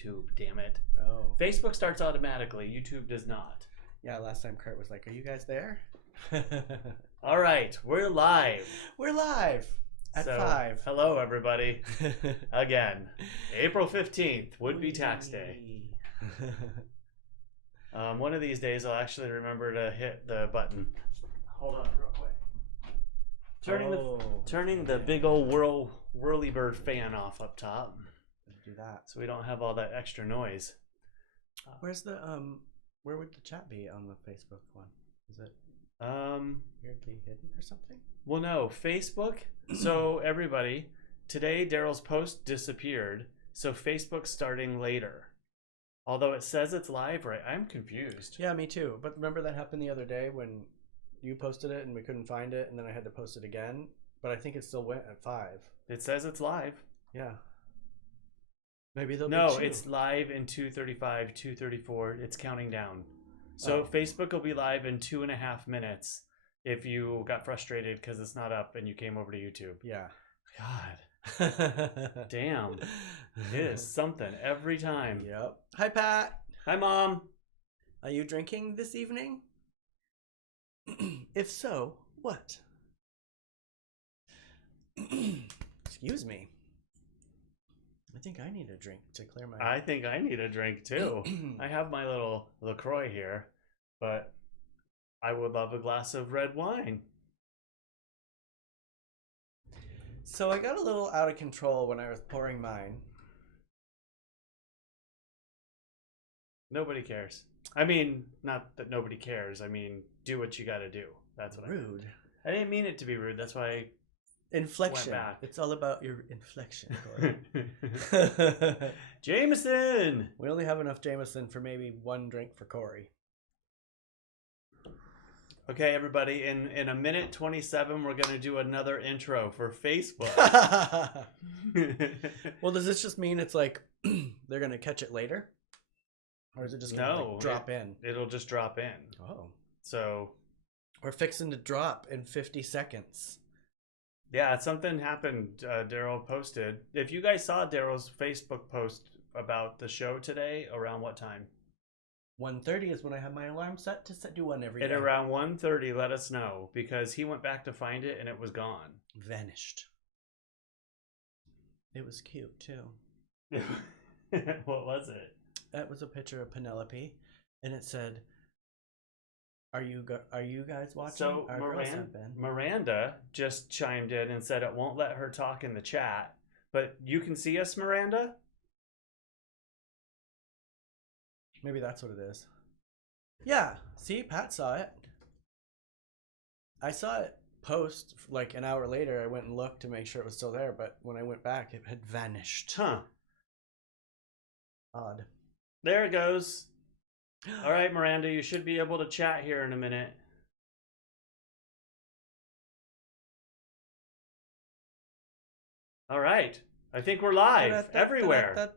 YouTube, damn it. Oh. Facebook starts automatically. YouTube does not. Yeah, last time Kurt was like, "Are you guys there?" All right, we're live. We're live at 5. Hello, everybody. Again, April 15th would be tax day. One of these days, I'll actually remember to hit the button. Hold on real quick. Turning the big old whirly bird fan off up top. Do that so we don't have all that extra noise. Where's the where would the chat be on the Facebook one? Is it weirdly hidden or something? Well, no, Facebook. So everybody, today Derrol's post disappeared, so Facebook's starting later. Although it says it's live, right? I'm confused. Yeah, me too. But remember that happened the other day when you posted it and we couldn't find it, and then I had to post it again. But I think it still went at 5. It says it's live. Yeah. Maybe they'll No, it's live in 2:35, 2:34. It's counting down. So Facebook will be live in 2.5 minutes if you got frustrated because it's not up and you came over to YouTube. Yeah. God. Damn. It is something every time. Yep. Hi, Pat. Hi, Mom. Are you drinking this evening? If so, what? Excuse me. I think I need a drink to clear my... I think I need a drink too. I have my little LaCroix here, but I would love a glass of red wine. So I got a little out of control when I was pouring mine. Nobody cares. I mean, not that nobody cares. I mean, do what you gotta do. That's what Rude. I didn't mean it to be rude. That's why I Inflection. went back. It's all about your inflection, Cory. Jameson! We only have enough Jameson for maybe one drink for Cory. Okay, everybody, in a minute 27, we're going to do another intro for Facebook. Well, does this just mean it's like they're going to catch it later? Or is it just going to like drop in? It'll just drop in. Oh. So we're fixing to drop in 50 seconds. Yeah, something happened. Derrol posted. If you guys saw Derrol's Facebook post about the show today, around what time? 1:30 is when I have my alarm set to do one every day. At around 1:30, let us know, because he went back to find it and it was gone. Vanished. It was cute too. What was it? That was a picture of Penelope, and it said, Are you guys watching? So Miranda just chimed in and said it won't let her talk in the chat. But you can see us, Miranda? Maybe that's what it is. Yeah, see, Pat saw it. I saw it post like an hour later. I went and looked to make sure it was still there, but when I went back, it had vanished. Huh. Odd. There it goes. All right, Miranda, you should be able to chat here in a minute. All right. I think we're live everywhere.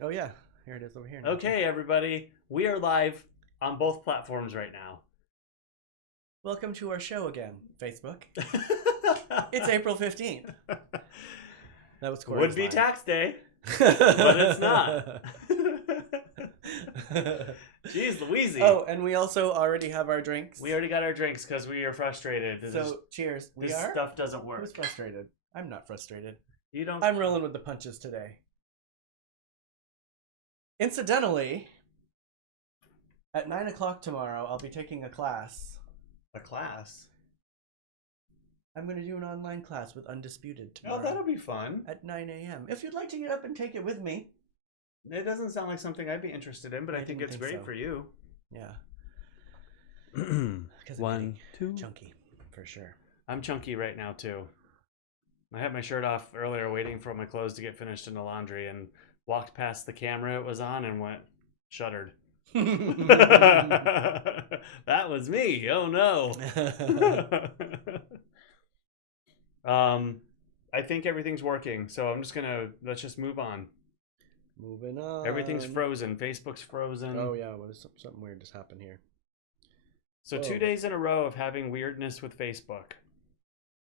Oh, yeah. Here it is over here. Okay, everybody. We are live on both platforms right now. Welcome to our show again, Facebook. It's April 15th. That was Cory's Would be line. tax day, but it's not. Jeez Louise. Oh, and we also already have our drinks. We already got our drinks because we are frustrated. Cheers. This stuff doesn't work. Who's frustrated? I'm not frustrated. You don't. I'm rolling with the punches today. Incidentally, at 9 o'clock tomorrow, I'll be taking a class. A class? I'm going to do an online class with Undisputed tomorrow. Oh, that'll be fun. At 9 a.m. If you'd like to get up and take it with me. It doesn't sound like something I'd be interested in, but I think it's great for you. Yeah. 1, 2. Chunky, for sure. I'm chunky right now, too. I had my shirt off earlier waiting for my clothes to get finished in the laundry and walked past the camera it was on and shuddered. That was me. Oh, no. I think everything's working, so let's just move on. Moving on. Everything's frozen. Facebook's frozen. Oh, yeah. What is something weird just happened here? So 2 days in a row of having weirdness with Facebook.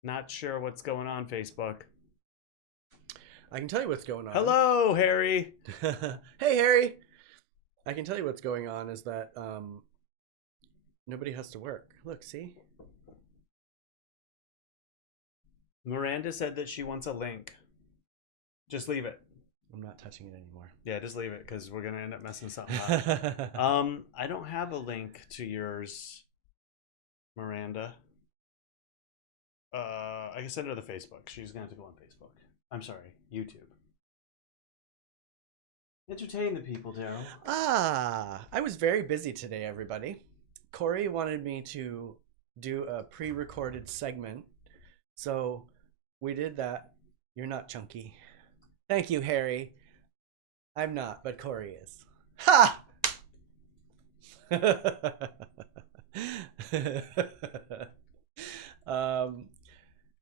Not sure what's going on, Facebook. I can tell you what's going on. Hello, Harry. Hey, Harry. I can tell you what's going on is that nobody has to work. Look, see? Miranda said that she wants a link. Just leave it. I'm not touching it anymore. Yeah, just leave it because we're gonna end up messing something up. I don't have a link to yours, Miranda. I can send her the Facebook. She's gonna have to go on Facebook. I'm sorry, YouTube. Entertain the people, Derrol. I was very busy today, everybody. Cory wanted me to do a pre-recorded segment, so we did that. You're not chunky. Thank you, Harry. I'm not, but Cory is. Ha!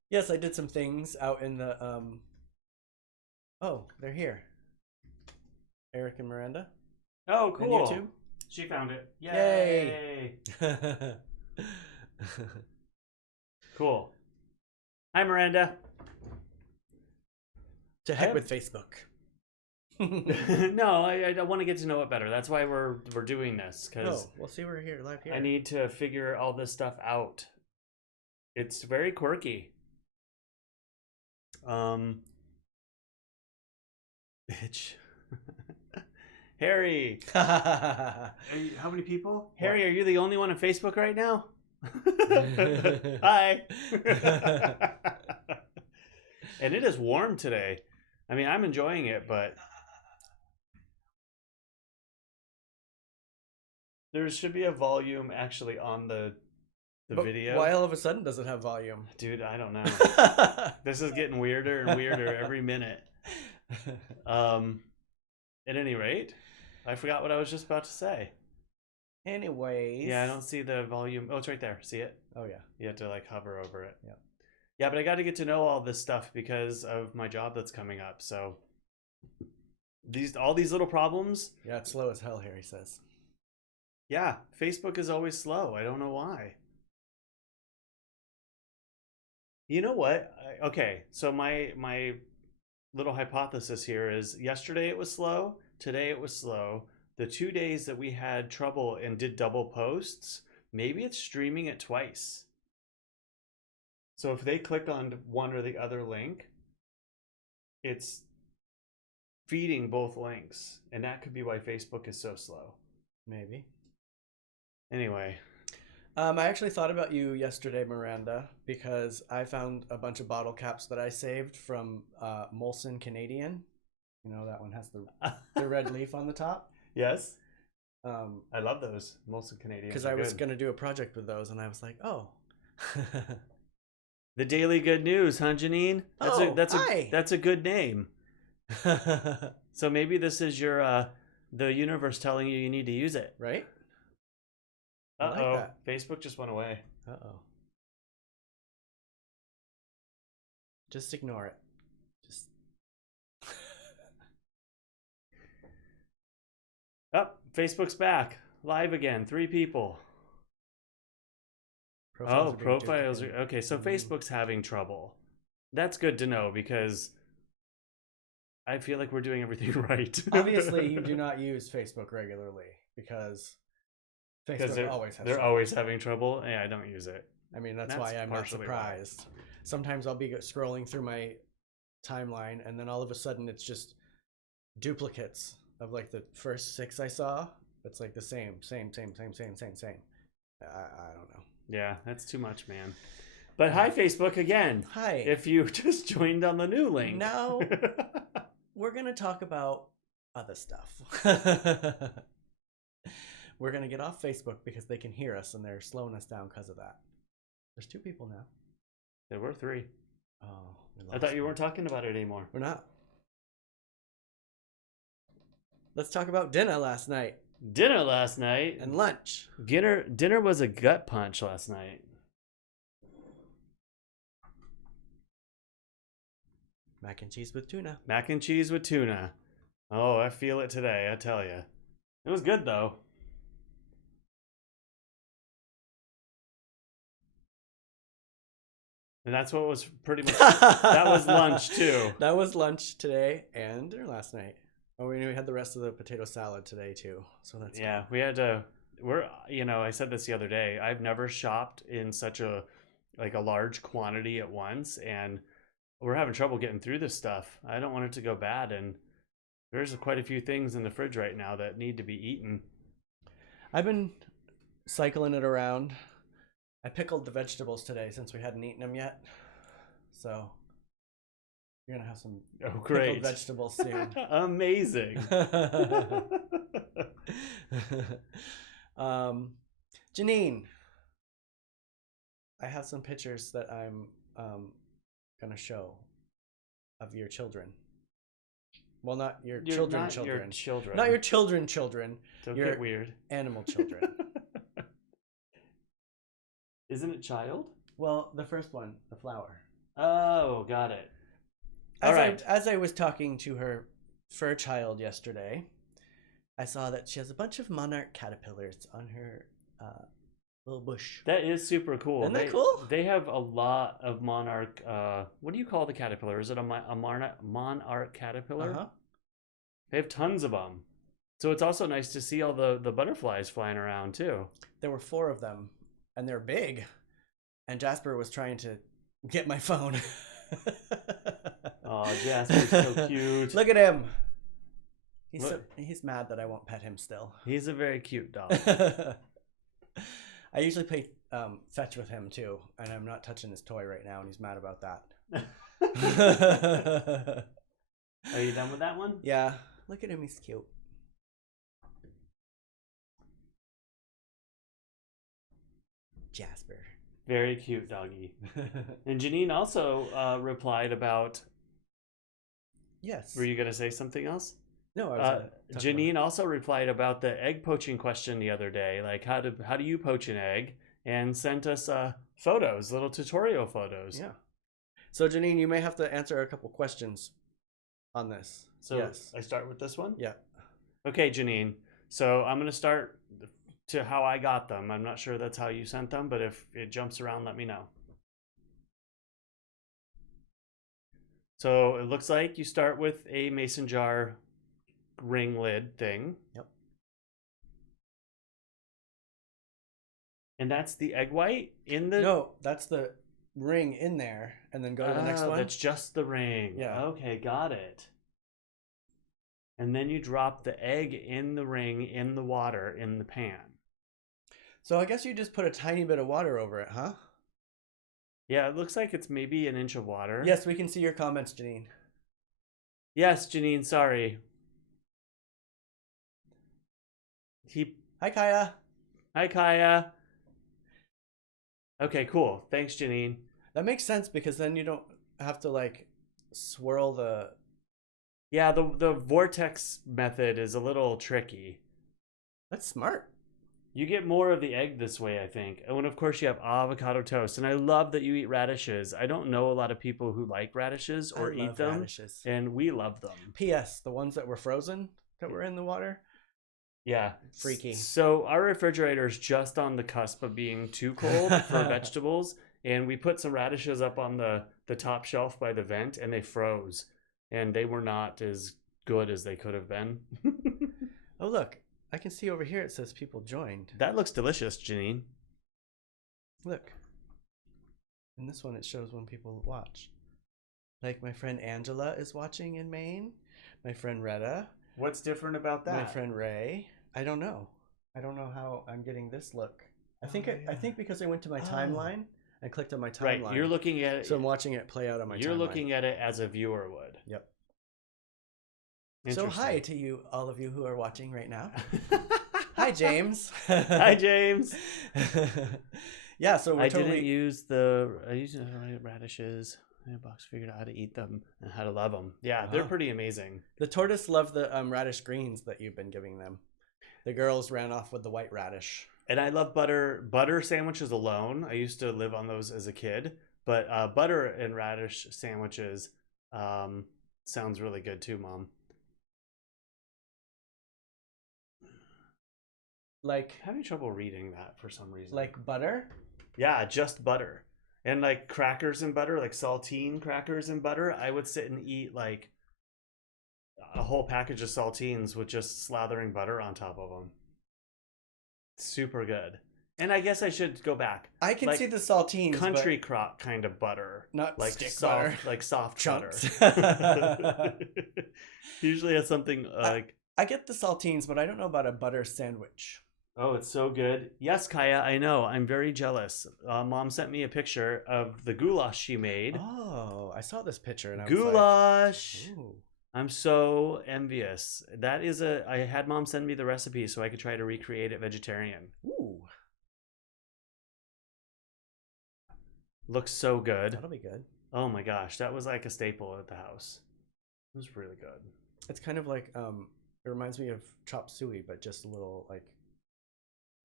Yes, I did some things out in the oh, they're here. Eric and Miranda. Oh, cool. On YouTube. She found it. Yay! Cool. Hi, Miranda. To heck with Facebook. No, I want to get to know it better. That's why we're doing this, because we'll see we're here live here. I need to figure all this stuff out. It's very quirky. Bitch. Harry. How many people? Harry, are you the only one on Facebook right now? Hi. And it is warm today. I mean, I'm enjoying it, but there should be a volume actually on the video. Why all of a sudden does it have volume? Dude, I don't know. This is getting weirder and weirder every minute. At any rate, I forgot what I was just about to say. Anyways. Yeah, I don't see the volume. Oh, it's right there. See it? Oh, yeah. You have to like hover over it. Yeah. Yeah, but I got to get to know all this stuff because of my job that's coming up. So all these little problems. Yeah, it's slow as hell, Harry says. Yeah, Facebook is always slow. I don't know why. You know what? Okay, so my little hypothesis here is yesterday it was slow, today it was slow. The 2 days that we had trouble and did double posts, maybe it's streaming it twice. So if they click on one or the other link, it's feeding both links, and that could be why Facebook is so slow. Maybe. Anyway. I actually thought about you yesterday, Miranda, because I found a bunch of bottle caps that I saved from Molson Canadian. You know, that one has the red leaf on the top. Yes. I love those Molson Canadian. Because I was going to do a project with those, and I was like, oh. The Daily Good News, huh, Janine? That's a good name. So maybe this is your the universe telling you need to use it. Right? Uh-oh. Like that. Facebook just went away. Uh-oh. Just ignore it. Just. Oh, Facebook's back. Live again. 3 people. Profiles are okay, so Facebook's having trouble. That's good to know because I feel like we're doing everything right. Obviously, you do not use Facebook regularly because Facebook always has they're trouble. always having trouble. Yeah, I don't use it. I mean, that's why I'm not surprised. Sometimes I'll be scrolling through my timeline, and then all of a sudden it's just duplicates of like the first 6 I saw. It's like the same. I don't know. Yeah, that's too much, man. But hi, Facebook again. Hi. If you just joined on the new link. Now we're going to talk about other stuff. We're going to get off Facebook because they can hear us and they're slowing us down because of that. There's 2 people now. There were 3. Oh, I thought you weren't talking about it anymore. We're not. Let's talk about dinner last night. Dinner last night. And lunch. Dinner was a gut punch last night. Mac and cheese with tuna. Mac and cheese with tuna. Oh, I feel it today, I tell you. It was good, though. And that's what was pretty much, that was lunch too. That was lunch today and dinner last night. Oh, we had the rest of the potato salad today too. So that's Yeah, we had to, I said this the other day. I've never shopped in such a large quantity at once, and we're having trouble getting through this stuff. I don't want it to go bad, and there's quite a few things in the fridge right now that need to be eaten. I've been cycling it around. I pickled the vegetables today since we hadn't eaten them yet. So you're going to have some great pickled vegetables soon. Amazing. Janine, I have some pictures that I'm going to show of your children. Well, not your children. Not your children. Not your children. Don't your get weird. Animal children. Isn't it child? Well, the first one, the flower. Oh, got it. All right. As I was talking to her fur child yesterday, I saw that she has a bunch of monarch caterpillars on her little bush. That is super cool. Isn't that cool? They have a lot of monarch. What do you call the caterpillar? Is it a monarch caterpillar? Uh-huh. They have tons of them. So it's also nice to see all the butterflies flying around too. There were 4 of them, and they're big. And Jasper was trying to get my phone. Oh, Jasper's so cute. Look at him. He's mad that I won't pet him still. He's a very cute dog. I usually play fetch with him too, and I'm not touching his toy right now, and he's mad about that. Are you done with that one? Yeah. Look at him, he's cute. Jasper. Very cute doggy. And Janine also replied about... Yes. Were you going to say something else? No, I was Janine also replied about the egg poaching question the other day. Like, how do you poach an egg? And sent us photos, little tutorial photos. Yeah. So Janine, you may have to answer a couple questions on this. So yes. I start with this one? Yeah. Okay, Janine. So I'm going to start to how I got them. I'm not sure that's how you sent them, but if it jumps around, let me know. So it looks like you start with a mason jar ring lid thing. Yep. And that's the egg white in the... No, that's the ring in there, and then go to the next one. That's just the ring. Yeah. Okay, got it. And then you drop the egg in the ring in the water in the pan. So I guess you just put a tiny bit of water over it, huh? Yeah, it looks like it's maybe an inch of water. Yes, we can see your comments, Janine. Yes, Janine, sorry. Hi, Kaya. Hi, Kaya. Okay, cool. Thanks, Janine. That makes sense because then you don't have to like swirl the... Yeah, the vortex method is a little tricky. That's smart. You get more of the egg this way, I think. And of course you have avocado toast. And I love that you eat radishes. I don't know a lot of people who like radishes or eat them. Radishes. And we love them. P.S. The ones that were frozen, that were in the water. Yeah. Freaky. So our refrigerator is just on the cusp of being too cold for vegetables. And we put some radishes up on the top shelf by the vent, and they froze. And they were not as good as they could have been. Oh, look. I can see over here it says people joined. That looks delicious, Janine. Look. In this one, it shows when people watch. Like my friend Angela is watching in Maine. My friend Retta. What's different about that? My friend Ray. I don't know. I don't know how I'm getting this look. I think because I went to my timeline and clicked on my timeline. Right, you're looking at it. So I'm watching it play out on my timeline. You're looking at it as a viewer would. Yep. So hi to you, all of you who are watching right now. Hi, James. Hi, James. Yeah, so I didn't use the radishes. My box figured out how to eat them and how to love them. Yeah, they're pretty amazing. The tortoise loved the radish greens that you've been giving them. The girls ran off with the white radish. And I love butter sandwiches alone. I used to live on those as a kid, but butter and radish sandwiches sounds really good too, Mom. Like having trouble reading that for some reason. Like butter? Yeah, just butter. And like crackers and butter, like saltine crackers and butter, I would sit and eat like a whole package of saltines with just slathering butter on top of them. Super good. And I guess I should go back. I can like see the saltines, country crock kind of butter, not like stick soft, butter. like soft Chunks. butter. Usually it's something like. I get the saltines, but I don't know about a butter sandwich. Oh, it's so good. Yes, Kaya, I know. I'm very jealous. Mom sent me a picture of the goulash she made. Oh, I saw this picture and I was Goulash. like, ooh. I'm so envious. That is I had Mom send me the recipe so I could try to recreate it vegetarian. Ooh. Looks so good. That'll be good. Oh my gosh, that was like a staple at the house. It was really good. It's kind of like it reminds me of chop suey, but just a little like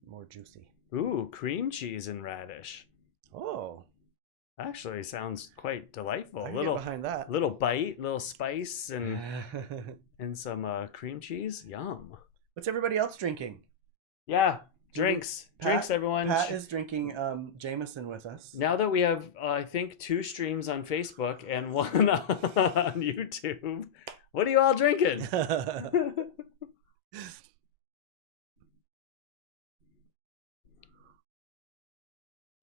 more juicy. Ooh, cream cheese and radish. Oh, Actually sounds quite delightful. I can Little get behind that. little bite, little spice and some cream cheese. Yum. What's everybody else drinking? Yeah, drinks. Pat- Drinks, everyone. Pat is drinking Jameson with us. Now that we have, I think, 2 streams on Facebook and 1 on YouTube, what are you all drinking?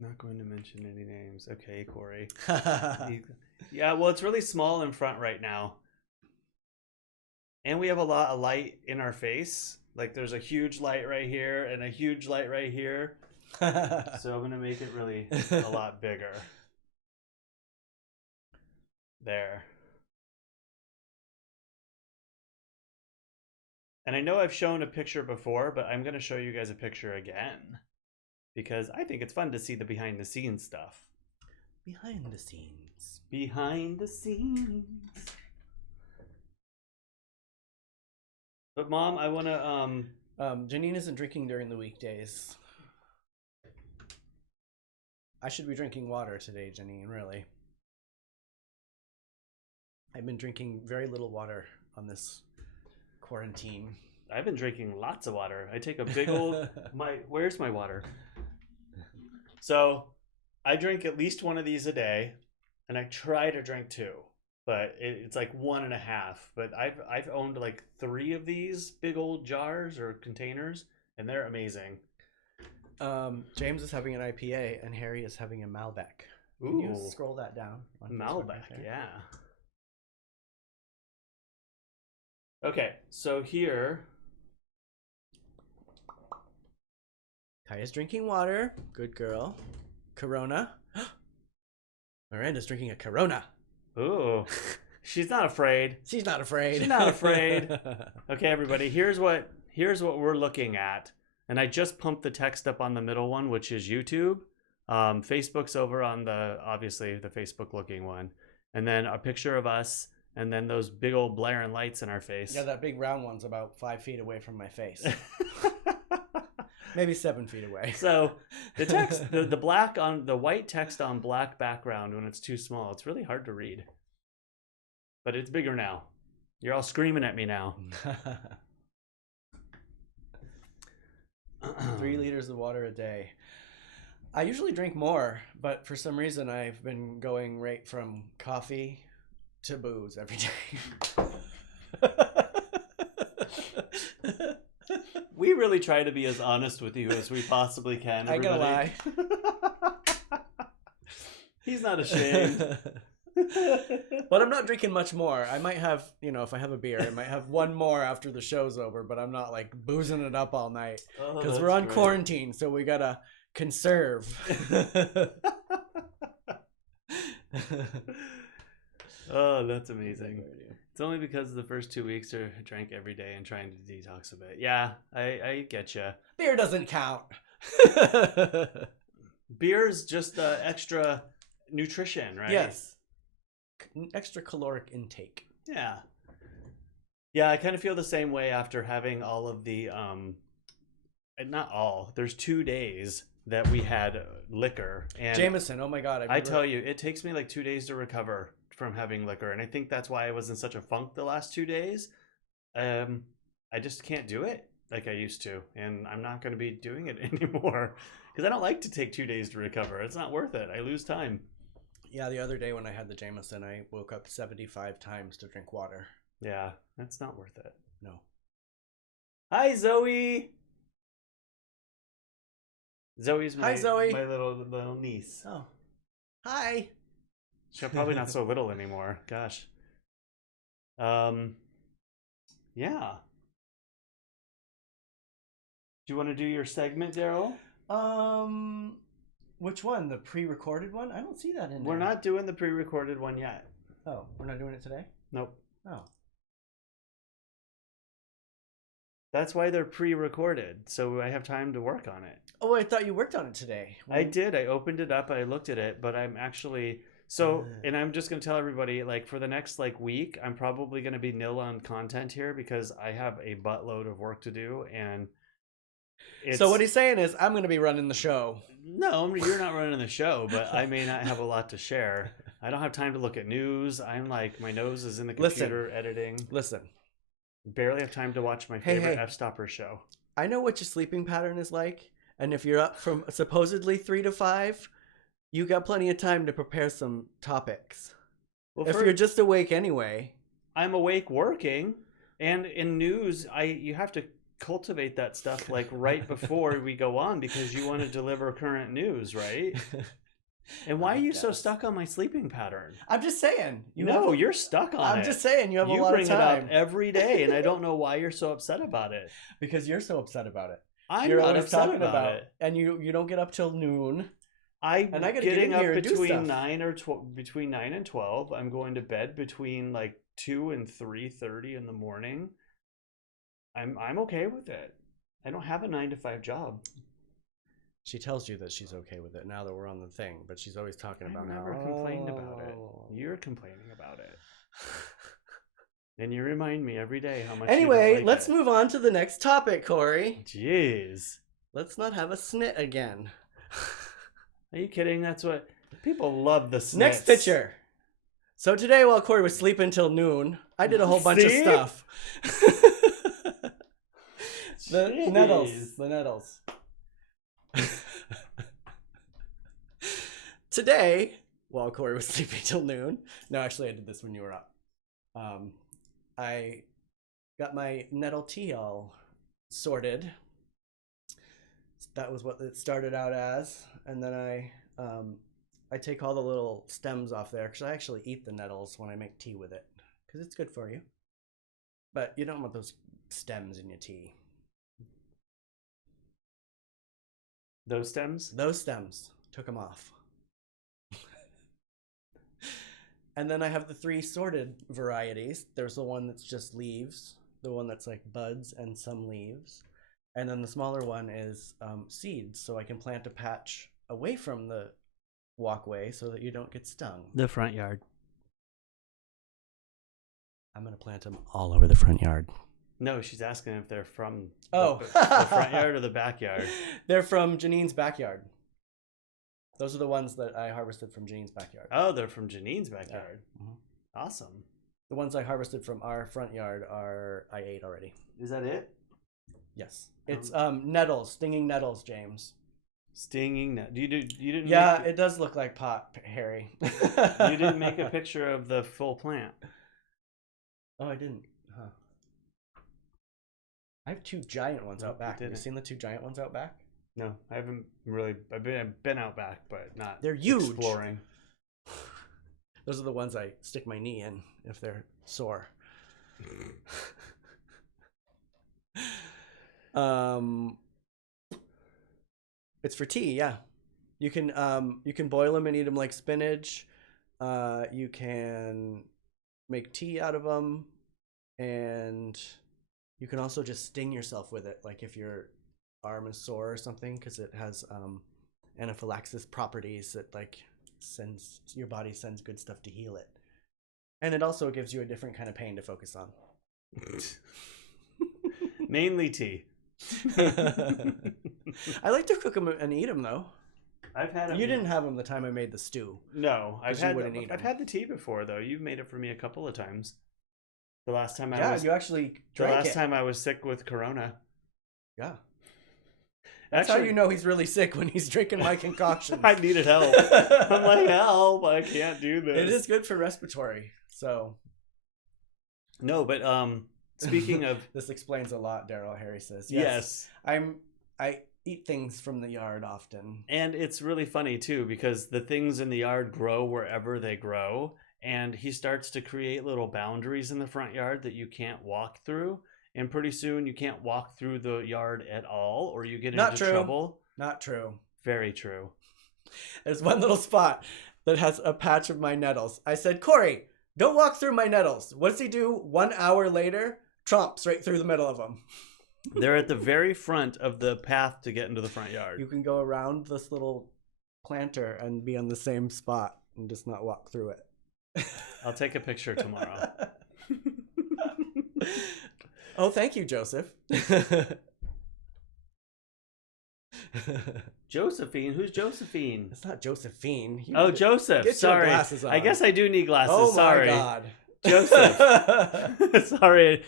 Not going to mention any names. Okay, Cory. Yeah, well, it's really small in front right now. And we have a lot of light in our face. Like there's a huge light right here and a huge light right here. So I'm going to make it really a lot bigger. There. And I know I've shown a picture before, but I'm going to show you guys a picture again. Because I think it's fun to see the behind the scenes stuff. Behind the scenes. Behind the scenes. But Mom, I want to Janine isn't drinking during the weekdays. I should be drinking water today, Janine, really. I've been drinking very little water on this quarantine. I've been drinking lots of water. I take a big old where's my water? So I drink at least one of these a day, and I try to drink 2, but it's like 1.5. But I've owned like 3 of these big old jars or containers, and they're amazing. James is having an IPA, and Harry is having a Malbec. Ooh, Can you scroll that down? Malbec, yeah. Okay, so here. Kaya's drinking water. Good girl. Corona. Miranda's drinking a Corona. Ooh, she's not afraid. She's not afraid. She's not afraid. Okay, everybody, here's what we're looking at. And I just pumped the text up on the middle one, which is YouTube. Facebook's over on obviously the Facebook looking one. And then a picture of us, and then those big old blaring lights in our face. Yeah, that big round one's about 5 feet away from my face. Maybe 7 feet away. So the text, the white text on black background, when it's too small, it's really hard to read. But it's bigger now. You're all screaming at me now. 3 liters of water a day. I usually drink more, but for some reason I've been going right from coffee to booze every day. We really try to be as honest with you as we possibly can. I gotta lie. He's not ashamed. But I'm not drinking much more. I might have, if I have a beer, I might have one more after the show's over, but I'm not like boozing it up all night. Because we're on quarantine, so we gotta conserve. Oh, that's amazing. It's only because the first 2 weeks I drank every day and trying to detox a bit. Yeah, I get you. Beer doesn't count. Beer's just extra nutrition, right? Yes. Extra caloric intake. Yeah. Yeah, I kind of feel the same way after having all of the not all. There's 2 days that we had liquor and Jameson. Oh my god! I tell you, it takes me like 2 days to recover from having liquor, and I think that's why I was in such a funk the last 2 days. I just can't do it. like I used to, and I'm not going to be doing it anymore because I don't like to take 2 days to recover. It's not worth it. I lose time. Yeah, the other day when I had the Jameson, I woke up 75 times to drink water. Yeah, that's not worth it. No. Hi, Zoe. Zoe's Hi, Zoe. my little niece. Oh. Hi. She's probably not so little anymore. Gosh. Yeah. Do you want to do your segment, Derrol? Which one? The pre-recorded one? I don't see that in there. We're not doing the pre-recorded one yet. Oh, we're not doing it today? Nope. Oh. That's why they're pre-recorded, so I have time to work on it. Oh, I thought you worked on it today. I did. I opened it up. I looked at it, but I'm actually and I'm just gonna tell everybody, like, for the next week, I'm probably gonna be nil on content here because I have a buttload of work to do, and so what he's saying is, I'm gonna be running the show. No, you're not running the show, but I may not have a lot to share. I don't have time to look at news. I'm like, my nose is in the computer editing. Listen. Barely have time to watch my favorite F-Stopper show. I know what your sleeping pattern is like, and if you're up from supposedly 3 to 5, you got plenty of time to prepare some topics. Well, if you're just awake anyway. I'm awake working, and in news, you have to cultivate that stuff right before we go on because you want to deliver current news, right? And why are you so stuck on my sleeping pattern? I'm just saying. You're stuck on it. I'm just saying you have a lot of time. You bring it up every day, and I don't know why you're so upset about it. Because you're so upset about it. You're not upset about it. And you don't get up till noon. I gotta getting up between 9 and 12. I'm going to bed between 2 and 3:30 in the morning. I'm okay with it. I don't have a 9 to 5 job. She tells you that she's okay with it now that we're on the thing, but she's always talking about I never complained about it. You're complaining about it. And you remind me every day how much. Anyway, let's move on to the next topic, Cory. Jeez. Let's not have a snit again. Are you kidding? That's what people love, the snits. Next picture. So today, while Cory was sleeping till noon, I did a whole bunch of stuff. The nettles. Today, while Cory was sleeping till noon, no, actually I did this when you were up. I got my nettle tea all sorted. That was what it started out as, and then I take all the little stems off there because I actually eat the nettles when I make tea with it because it's good for you. But you don't want those stems in your tea. Those stems? Those stems. Took them off. And then I have the 3 sorted varieties. There's the one that's just leaves, the one that's buds and some leaves, and then the smaller one is seeds, so I can plant a patch away from the walkway so that you don't get stung. The front yard. I'm going to plant them all over the front yard. No, she's asking if they're from the front yard or the backyard. They're from Janine's backyard. Those are the ones that I harvested from Janine's backyard. Oh, they're from Janine's backyard. Yeah. Mm-hmm. Awesome. The ones I harvested from our front yard I ate already. Is that it? Yes. It's nettles, stinging nettles, James. Stinging net. You didn't. Yeah, it does look like pot, Harry. You didn't make a picture of the full plant. Oh, I didn't. Huh. I have 2 giant ones out back. Have you seen the 2 giant ones out back? No, I haven't really. I've been out back, but not. They're huge. Exploring. Those are the ones I stick my knee in if they're sore. It's for tea, yeah. You can boil them and eat them like spinach. You can make tea out of them, and you can also just sting yourself with it, like if your arm is sore or something, because it has anaphylaxis properties that your body sends good stuff to heal it, and it also gives you a different kind of pain to focus on. Mainly tea. I like to cook them and eat them though. I've had them. You didn't have them the time I made the stew. No, I've had the tea before though. You've made it for me a couple of times. The last time you actually drank it. The last time I was sick with corona. Yeah. That's how you know he's really sick, when he's drinking my concoctions. I needed help. I'm like, help, I can't do this. It is good for respiratory. So. No, but speaking of... This explains a lot, Derrol, Harry says. Yes. I eat things from the yard often. And it's really funny, too, because the things in the yard grow wherever they grow. And he starts to create little boundaries in the front yard that you can't walk through. And pretty soon you can't walk through the yard at all, or you get into trouble. Not true. Very true. There's one little spot that has a patch of my nettles. I said, Cory, don't walk through my nettles. What does he do? 1 hour later, tromps right through the middle of them. They're at the very front of the path to get into the front yard. You can go around this little planter and be on the same spot and just not walk through it. I'll take a picture tomorrow. Oh, thank you, Joseph. Josephine? Who's Josephine? It's not Josephine. Joseph. Get Sorry. Your glasses on. I guess I do need glasses. Oh, Sorry. my God. Joseph.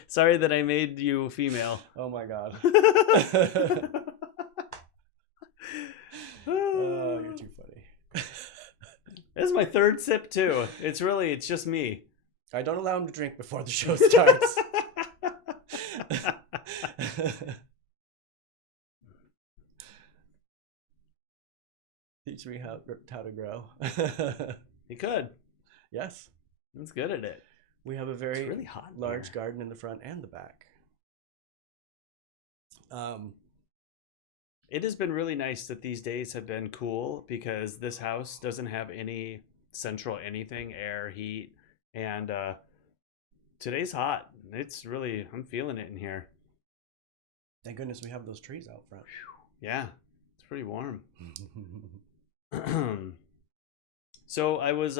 Sorry that I made you female. Oh, my God. You're too funny. This is my third sip, too. It's just me. I don't allow him to drink before the show starts. Teach me how to grow. You could. Yes. He's good at it. We have a very really hot large garden in the front and the back. It has been really nice that these days have been cool, because this house doesn't have any central anything, air, heat, and today's hot. I'm feeling it in here. Thank goodness we have those trees out front. Yeah, it's pretty warm. So I was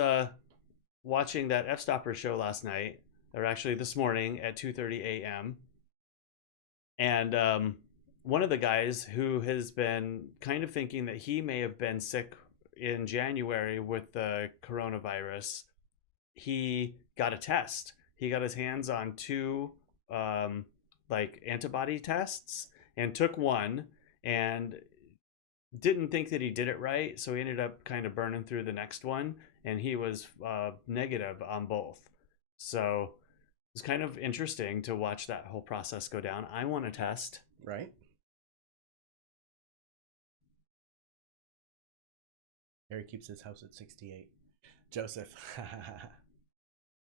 watching that F-Stopper show last night, or actually this morning at 2:30 a.m. And one of the guys who has been kind of thinking that he may have been sick in January with the coronavirus, he got a test. He got his hands on 2 antibody tests and took one and didn't think that he did it right. So he ended up kind of burning through the next one, and he was negative on both. So it's kind of interesting to watch that whole process go down. I want to test. Right. Harry keeps his house at 68. Joseph.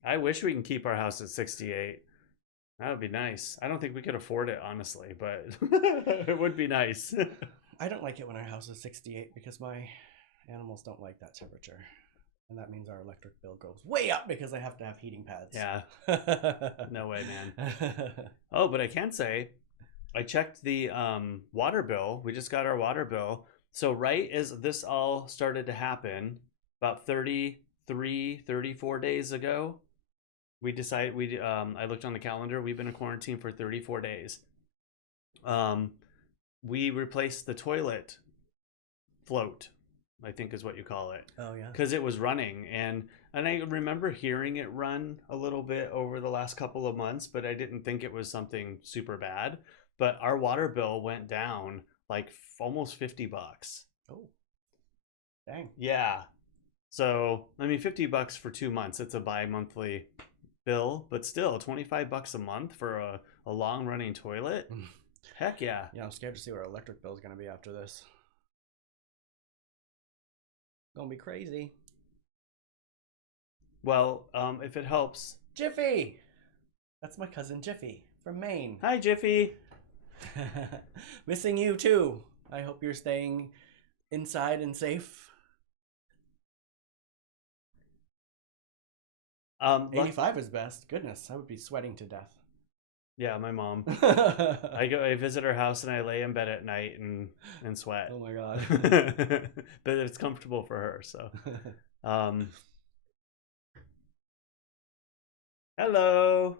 I wish we can keep our house at 68. That would be nice. I don't think we could afford it, honestly, but it would be nice. I don't like it when our house is 68 because my animals don't like that temperature. And that means our electric bill goes way up because I have to have heating pads. Yeah. No way, man. Oh, but I can say, I checked the water bill. We just got our water bill. So right as this all started to happen, about 34 days ago, we decided I looked on the calendar. We've been in quarantine for 34 days. We replaced the toilet float, I think is what you call it. Oh yeah. Because it was running, and I remember hearing it run a little bit over the last couple of months, but I didn't think it was something super bad. But our water bill went down like almost $50. Oh, dang. Yeah. So I mean, $50 for 2 months. It's a bi-monthly bill, but still $25 a month for a long running toilet. Heck yeah. Yeah, I'm scared to see what our electric bill is going to be after this. Gonna be crazy. Well, if it helps. Jiffy! That's my cousin Jiffy from Maine. Hi, Jiffy. Missing you too. I hope you're staying inside and safe. 85 is best. Goodness, I would be sweating to death. Yeah, my mom. I visit her house and I lay in bed at night and sweat. Oh my god. But it's comfortable for her, so. Hello.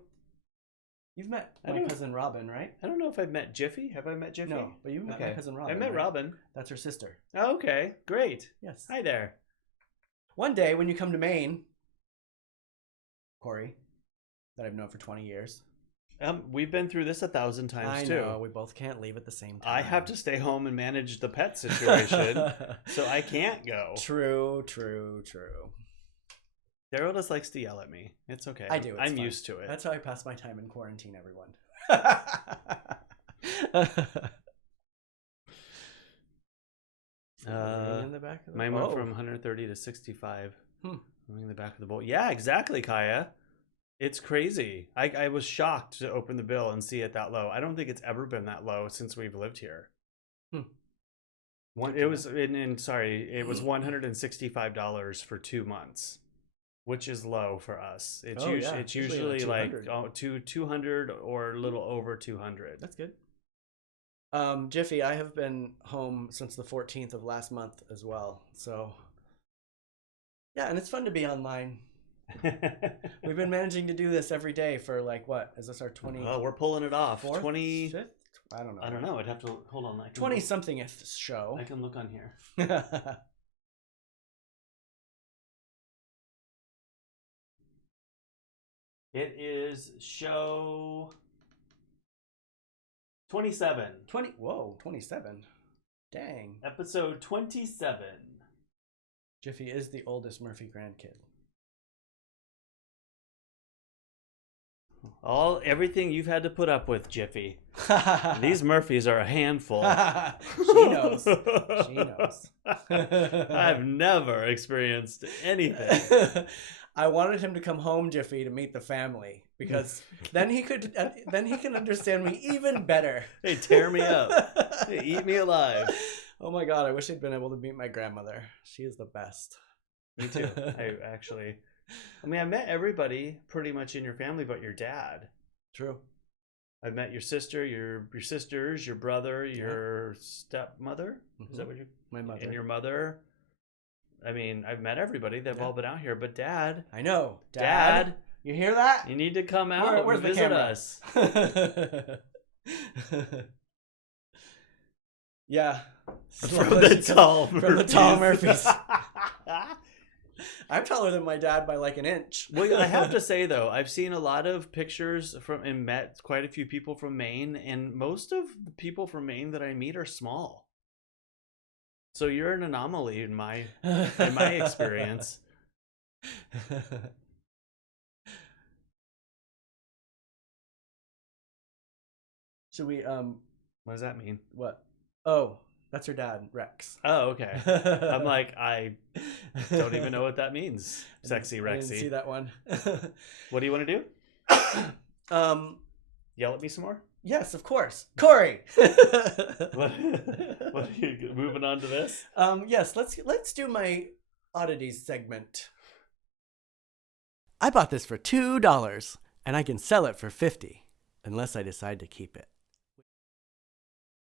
You've met my cousin Robin, right? I don't know if I've met Jiffy. Have I met Jiffy? No, but you've met my cousin Robin. I met right? Robin. That's her sister. Oh, okay, great. Yes. Hi there. One day when you come to Maine, Cory, that I've known for 20 years, We've been through this 1,000 times I too. know. We both can't leave at the same time. I have to stay home and manage the pet situation, so I can't go. True. Derrol just likes to yell at me. It's okay. I do. I'm fun. used to it. That's how I pass my time in quarantine, everyone. In the back of the Mine went from 130 to 65. In the back of the bowl. Yeah, exactly, Kaya. It's crazy. I was shocked to open the bill and see it that low. I don't think it's ever been that low since we've lived here. It was it was $165 for 2 months, which is low for us. It's usually like 200 or a little over 200. That's good. Jiffy, I have been home since the 14th of last month as well. So yeah, and it's fun to be online. We've been managing to do this every day for like what? Is this our 20? Oh, we're pulling it off. 25th? I don't know. I don't know. I'd have to hold on. 20-somethingth show. I can look on here. It is show 27. 27. Dang. Episode 27. Jiffy is the oldest Murphy grandkid. Everything you've had to put up with, Jiffy. These Murphys are a handful. She knows. She knows. I've never experienced anything. I wanted him to come home, Jiffy, to meet the family because then he can understand me even better. Hey, tear me up. Hey, eat me alive. Oh my God, I wish I'd been able to meet my grandmother. She is the best. Me too. I met everybody pretty much in your family but your dad. True. I've met your sister, your sisters, your brother, your stepmother. Is that what my mother. And your mother. I mean, I've met everybody. They've all been out here, but Dad. I know. Dad, you hear that? You need to come out and visit us. Yeah. From the tall Murphys. I'm taller than my dad by like an inch. Well, I have to say though, I've seen a lot of pictures and met quite a few people from Maine, and most of the people from Maine that I meet are small. So you're an anomaly in my experience. Should we What does that mean? What? Oh, that's her dad, Rex. Oh, okay. I'm like, I don't even know what that means. Sexy Rexy. I didn't see that one. What do you want to do? Yell at me some more? Yes, of course. Cory. What are you moving on to this? Yes, let's do my oddities segment. I bought this for $2 and I can sell it for $50 unless I decide to keep it.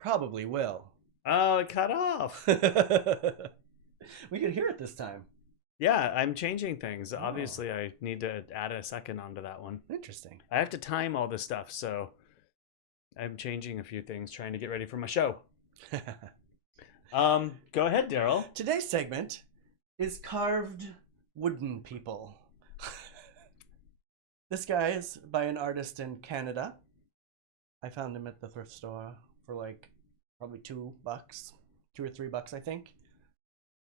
Probably will. Oh, it cut off. We could hear it this time. Yeah, I'm changing things. Obviously, I need to add a second onto that one. Interesting. I have to time all this stuff, so I'm changing a few things, trying to get ready for my show. Go ahead, Derrol. Today's segment is carved wooden people. This guy is by an artist in Canada. I found him at the thrift store for like probably $2, $2 or $3, I think.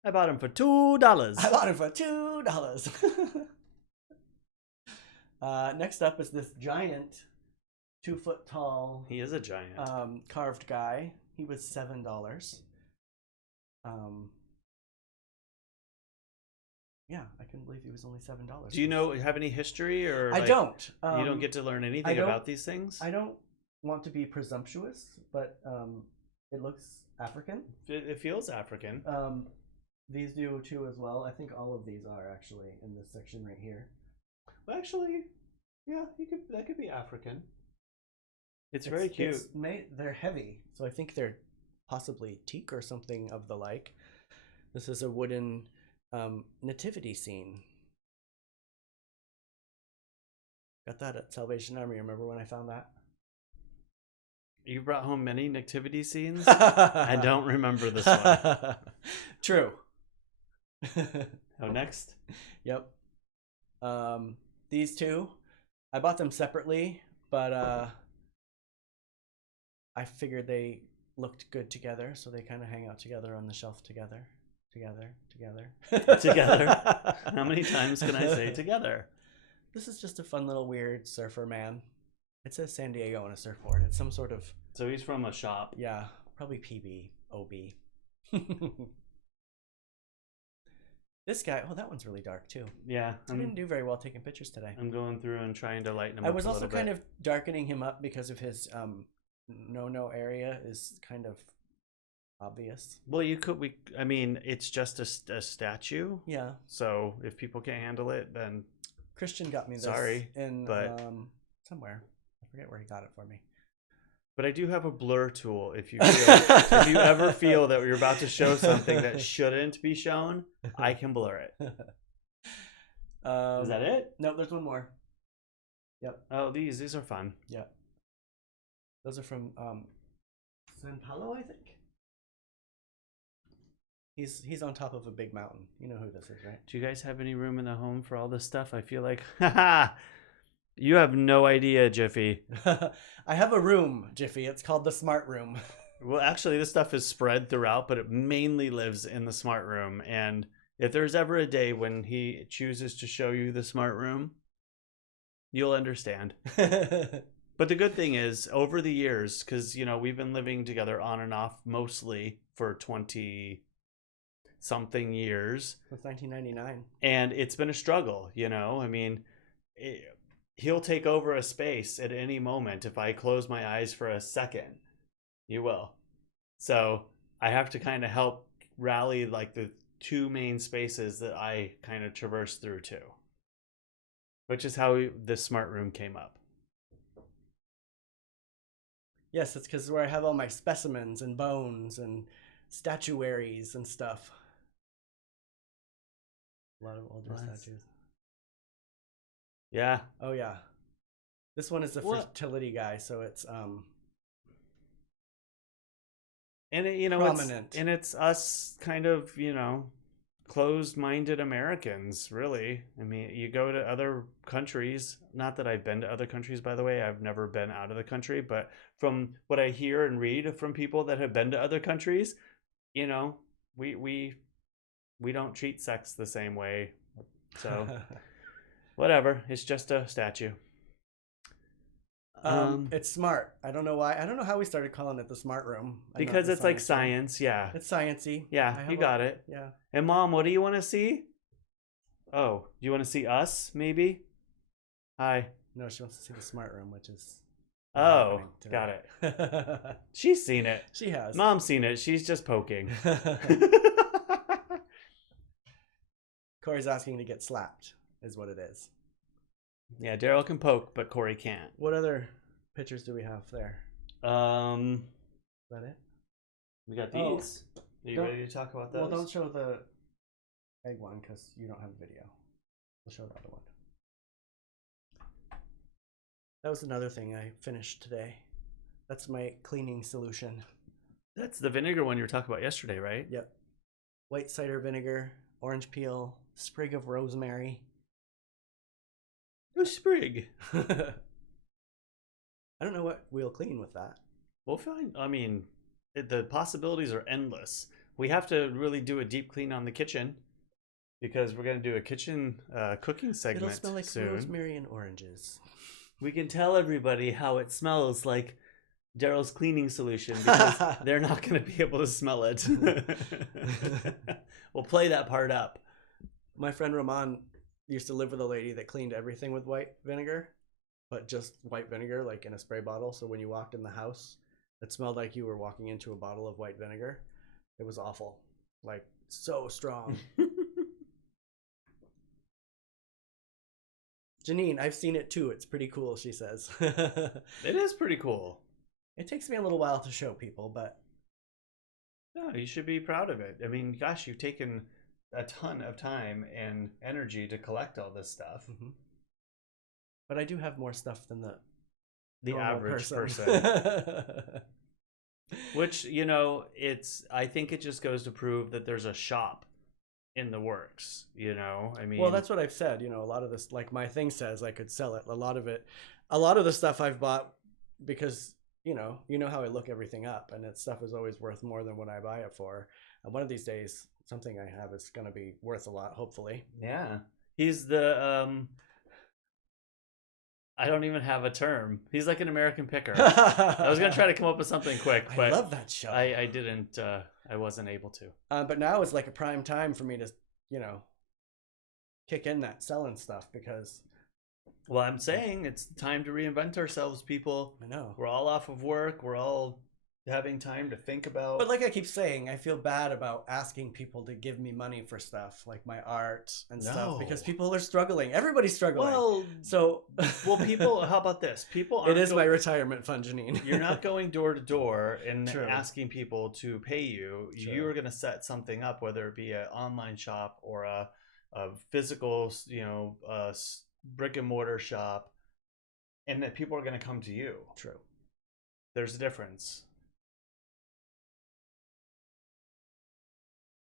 I bought him for $2. I bought him for $2. Next up is this giant, 2-foot tall. He is a giant. Carved guy. He was $7. Yeah, I couldn't believe he was only $7. Do you have any history, or I don't. You don't get to learn anything about these things? I don't want to be presumptuous, but it looks African. It feels African. These do too as well. I think all of these are actually in this section right here. Well, actually, yeah, that could be African. It's very cute. They're heavy, so I think they're possibly teak or something of the like. This is a wooden nativity scene. Got that at Salvation Army. Remember when I found that? You brought home many nativity scenes? I don't remember this one. True. Oh, next? Yep. These two, I bought them separately But I figured they looked good together, so they kind of hang out together on the shelf together. Together. How many times can I say together? This is just a fun little weird surfer man. It says San Diego on a surfboard. It's some sort of... So he's from a shop. Yeah, probably PB, OB. This guy, oh, that one's really dark too. Yeah. I didn't do very well taking pictures today. I'm going through and trying to lighten him I up was a also little kind bit. of darkening him up because of his no area is kind of obvious. Well, I mean, it's just a statue. Yeah. So if people can't handle it, then Christian got me this sorry, but somewhere. I forget where he got it for me. But I do have a blur tool. If you if you ever feel that you're about to show something that shouldn't be shown, I can blur it. Is that it? No, there's one more. Yep. Oh, these are fun. Yep. Those are from San Paulo, I think. He's on top of a big mountain. You know who this is, right? Do you guys have any room in the home for all this stuff? I feel like, haha, you have no idea, Jiffy. I have a room, Jiffy. It's called the smart room. Well, actually, this stuff is spread throughout, but it mainly lives in the smart room. And if there's ever a day when he chooses to show you the smart room, you'll understand. But the good thing is, over the years, because, you know, we've been living together on and off mostly for 20-something years. Since 1999. And it's been a struggle, you know? I mean, he'll take over a space at any moment. If I close my eyes for a second, you will. So I have to kind of help rally like the two main spaces that I kind of traverse through too. Which is how this smart room came up. Yes, it's because where I have all my specimens and bones and statuaries and stuff. A lot of older statues. Yeah. Oh yeah. This one is the fertility guy, so it's and it, you know, prominent. It's us kind of, you know, closed-minded Americans, really. I mean, you go to other countries, not that I've been to other countries, by the way, I've never been out of the country, but from what I hear and read from people that have been to other countries, you know, we don't treat sex the same way. So whatever, it's just a statue. It's smart. I don't know why. I don't know how we started calling it the smart room. Because it's like science, yeah. It's sciencey. Yeah, you got it. Yeah. And Mom, what do you want to see? Oh, do you want to see us, maybe? Hi. No, she wants to see the smart room, which is... Oh, got it. She's seen it. She has. Mom's seen it. She's just poking. Cory's asking to get slapped, is what it is. Yeah, Derrol can poke, but Cory can't. What other pictures do we have there? Is that it? We got these. Are you ready to talk about those? Well, don't show the egg one because you don't have a video. We'll show the other one. That was another thing I finished today. That's my cleaning solution. That's the vinegar one you were talking about yesterday, right? Yep. White cider vinegar, orange peel, sprig of rosemary. A sprig. I don't know what we'll clean with that. We'll find. I mean, the possibilities are endless. We have to really do a deep clean on the kitchen because we're going to do a kitchen cooking segment soon. It'll smell like rosemary and oranges. We can tell everybody how it smells like Derrol's cleaning solution because they're not going to be able to smell it. We'll play that part up. My friend Roman used to live with a lady that cleaned everything with white vinegar, but just white vinegar, like in a spray bottle. So when you walked in the house, it smelled like you were walking into a bottle of white vinegar. It was awful. Like, so strong. Janine, I've seen it too. It's pretty cool, she says. It is pretty cool. It takes me a little while to show people, but... No, you should be proud of it. I mean, gosh, you've taken a ton of time and energy to collect all this stuff. Mm-hmm. But I do have more stuff than the average person. Which, you know, I think it just goes to prove that there's a shop in the works, you know? I mean... Well, that's what I've said. You know, a lot of this, like my thing says I could sell it. A lot of it a lot of the stuff I've bought because you know how I look everything up, and that stuff is always worth more than what I buy it for. And one of these days, something I have is going to be worth a lot, hopefully. Yeah. He's the I don't even have a term. He's like an American Picker. I was gonna try to come up with something quick, but I love that show. I didn't. I wasn't able to. But now it's like a prime time for me to, kick in that selling stuff because Well, I'm saying it's time to reinvent ourselves, people. I know. We're all off of work. We're all having time to think about. But like I keep saying, I feel bad about asking people to give me money for stuff like my art and stuff because people are struggling. Everybody's struggling. Well, people. How about this? People. It is my retirement fund, Janine. You're not going door to door and True. asking people to pay you. True. You are going to set something up, whether it be an online shop or a physical, brick and mortar shop, and that people are going to come to you. True. There's a difference.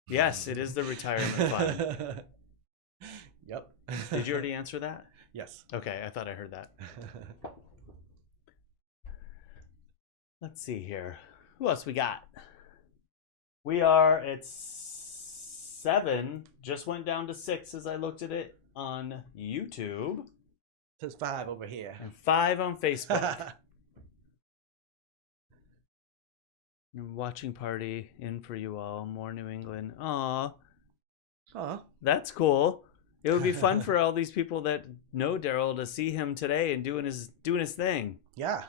Yes, it is the retirement fund. Yep. Did you already answer that? Yes. Okay, I thought I heard that. Let's see here. Who else we got? We are at 7. Just went down to 6 as I looked at it on YouTube. There's 5 over here. And 5 on Facebook. Watching party in for you all. More New England. Aw. That's cool. It would be fun for all these people that know Derrol to see him today and doing his thing. Yeah.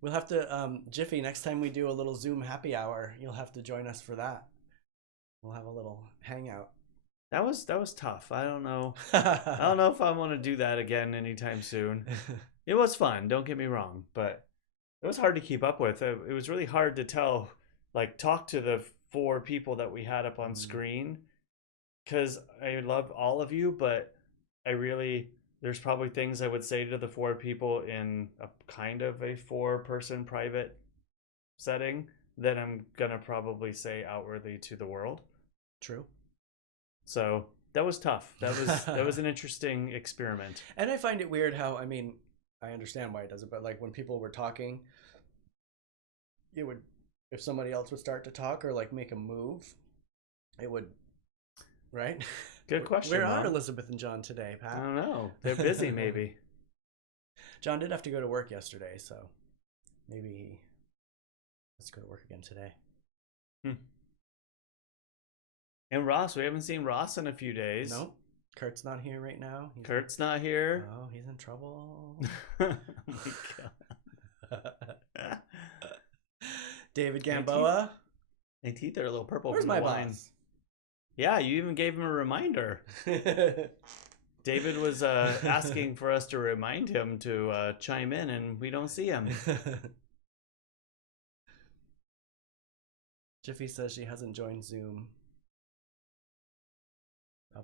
We'll have to Jiffy, next time we do a little Zoom happy hour, you'll have to join us for that. We'll have a little hangout. That was tough. I don't know. I don't know if I want to do that again anytime soon. It was fun, don't get me wrong, but it was hard to keep up with. It was really hard to talk to the 4 people that we had up on screen, because I love all of you, but there's probably things I would say to the 4 people in a kind of a 4-person private setting that I'm gonna probably say outwardly to the world. True. So that was tough. That was an interesting experiment. And I find it weird how, I understand why it does it, but like when people were talking, if somebody else would start to talk or like make a move, it would, right? Good question. Where are Elizabeth and John today, Pat? I don't know. They're busy, maybe. John did have to go to work yesterday, so maybe let's go to work again today. And Ross, we haven't seen Ross in a few days. No, Kurt's not here right now. Kurt's not here. Oh, he's in trouble. Oh my god. David Gamboa. My teeth are a little purple. Where's from my the wine. boss? Yeah, you even gave him a reminder. David was asking for us to remind him to chime in, and we don't see him. Jiffy says she hasn't joined Zoom.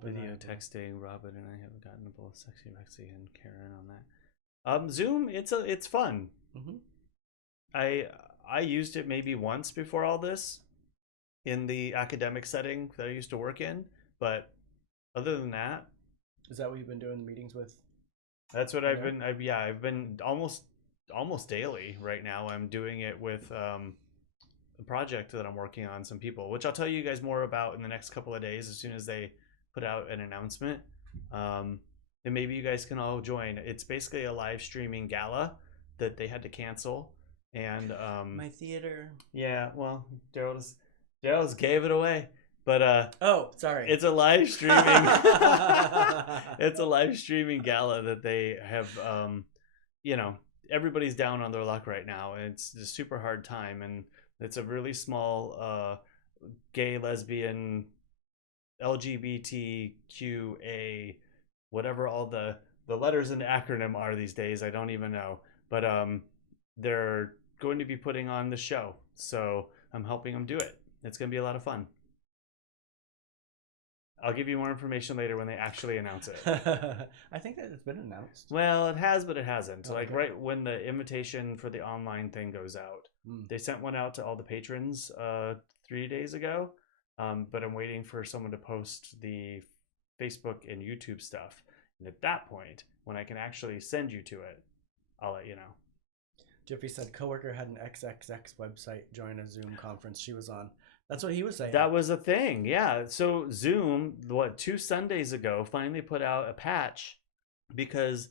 Video texting. Robin and I have gotten both Sexy Rexy and Karen on that. Zoom, it's fun. Mm-hmm. I used it maybe once before all this in the academic setting that I used to work in, but other than that, is that what you've been doing meetings with? That's what I've been almost daily right now. I'm doing it with a project that I'm working on, some people, which I'll tell you guys more about in the next couple of days as soon as they put out an announcement. And maybe you guys can all join. It's basically a live streaming gala that they had to cancel. And my theater. Yeah, well, Derrol's gave it away. But oh, sorry. It's a live streaming it's a live streaming gala that they have everybody's down on their luck right now, and it's a super hard time, and it's a really small gay, lesbian, LGBTQA, whatever all the letters in the acronym are these days. I don't even know. But they're going to be putting on the show. So I'm helping them do it. It's going to be a lot of fun. I'll give you more information later when they actually announce it. I think that it's been announced. Well, it has, but it hasn't. Okay. Like right when the invitation for the online thing goes out, they sent one out to all the patrons 3 days ago. But I'm waiting for someone to post the Facebook and YouTube stuff. And at that point, when I can actually send you to it, I'll let you know. Jiffy said coworker had an XXX website join a Zoom conference she was on. That's what he was saying. That was a thing, yeah. So Zoom, 2 Sundays ago, finally put out a patch because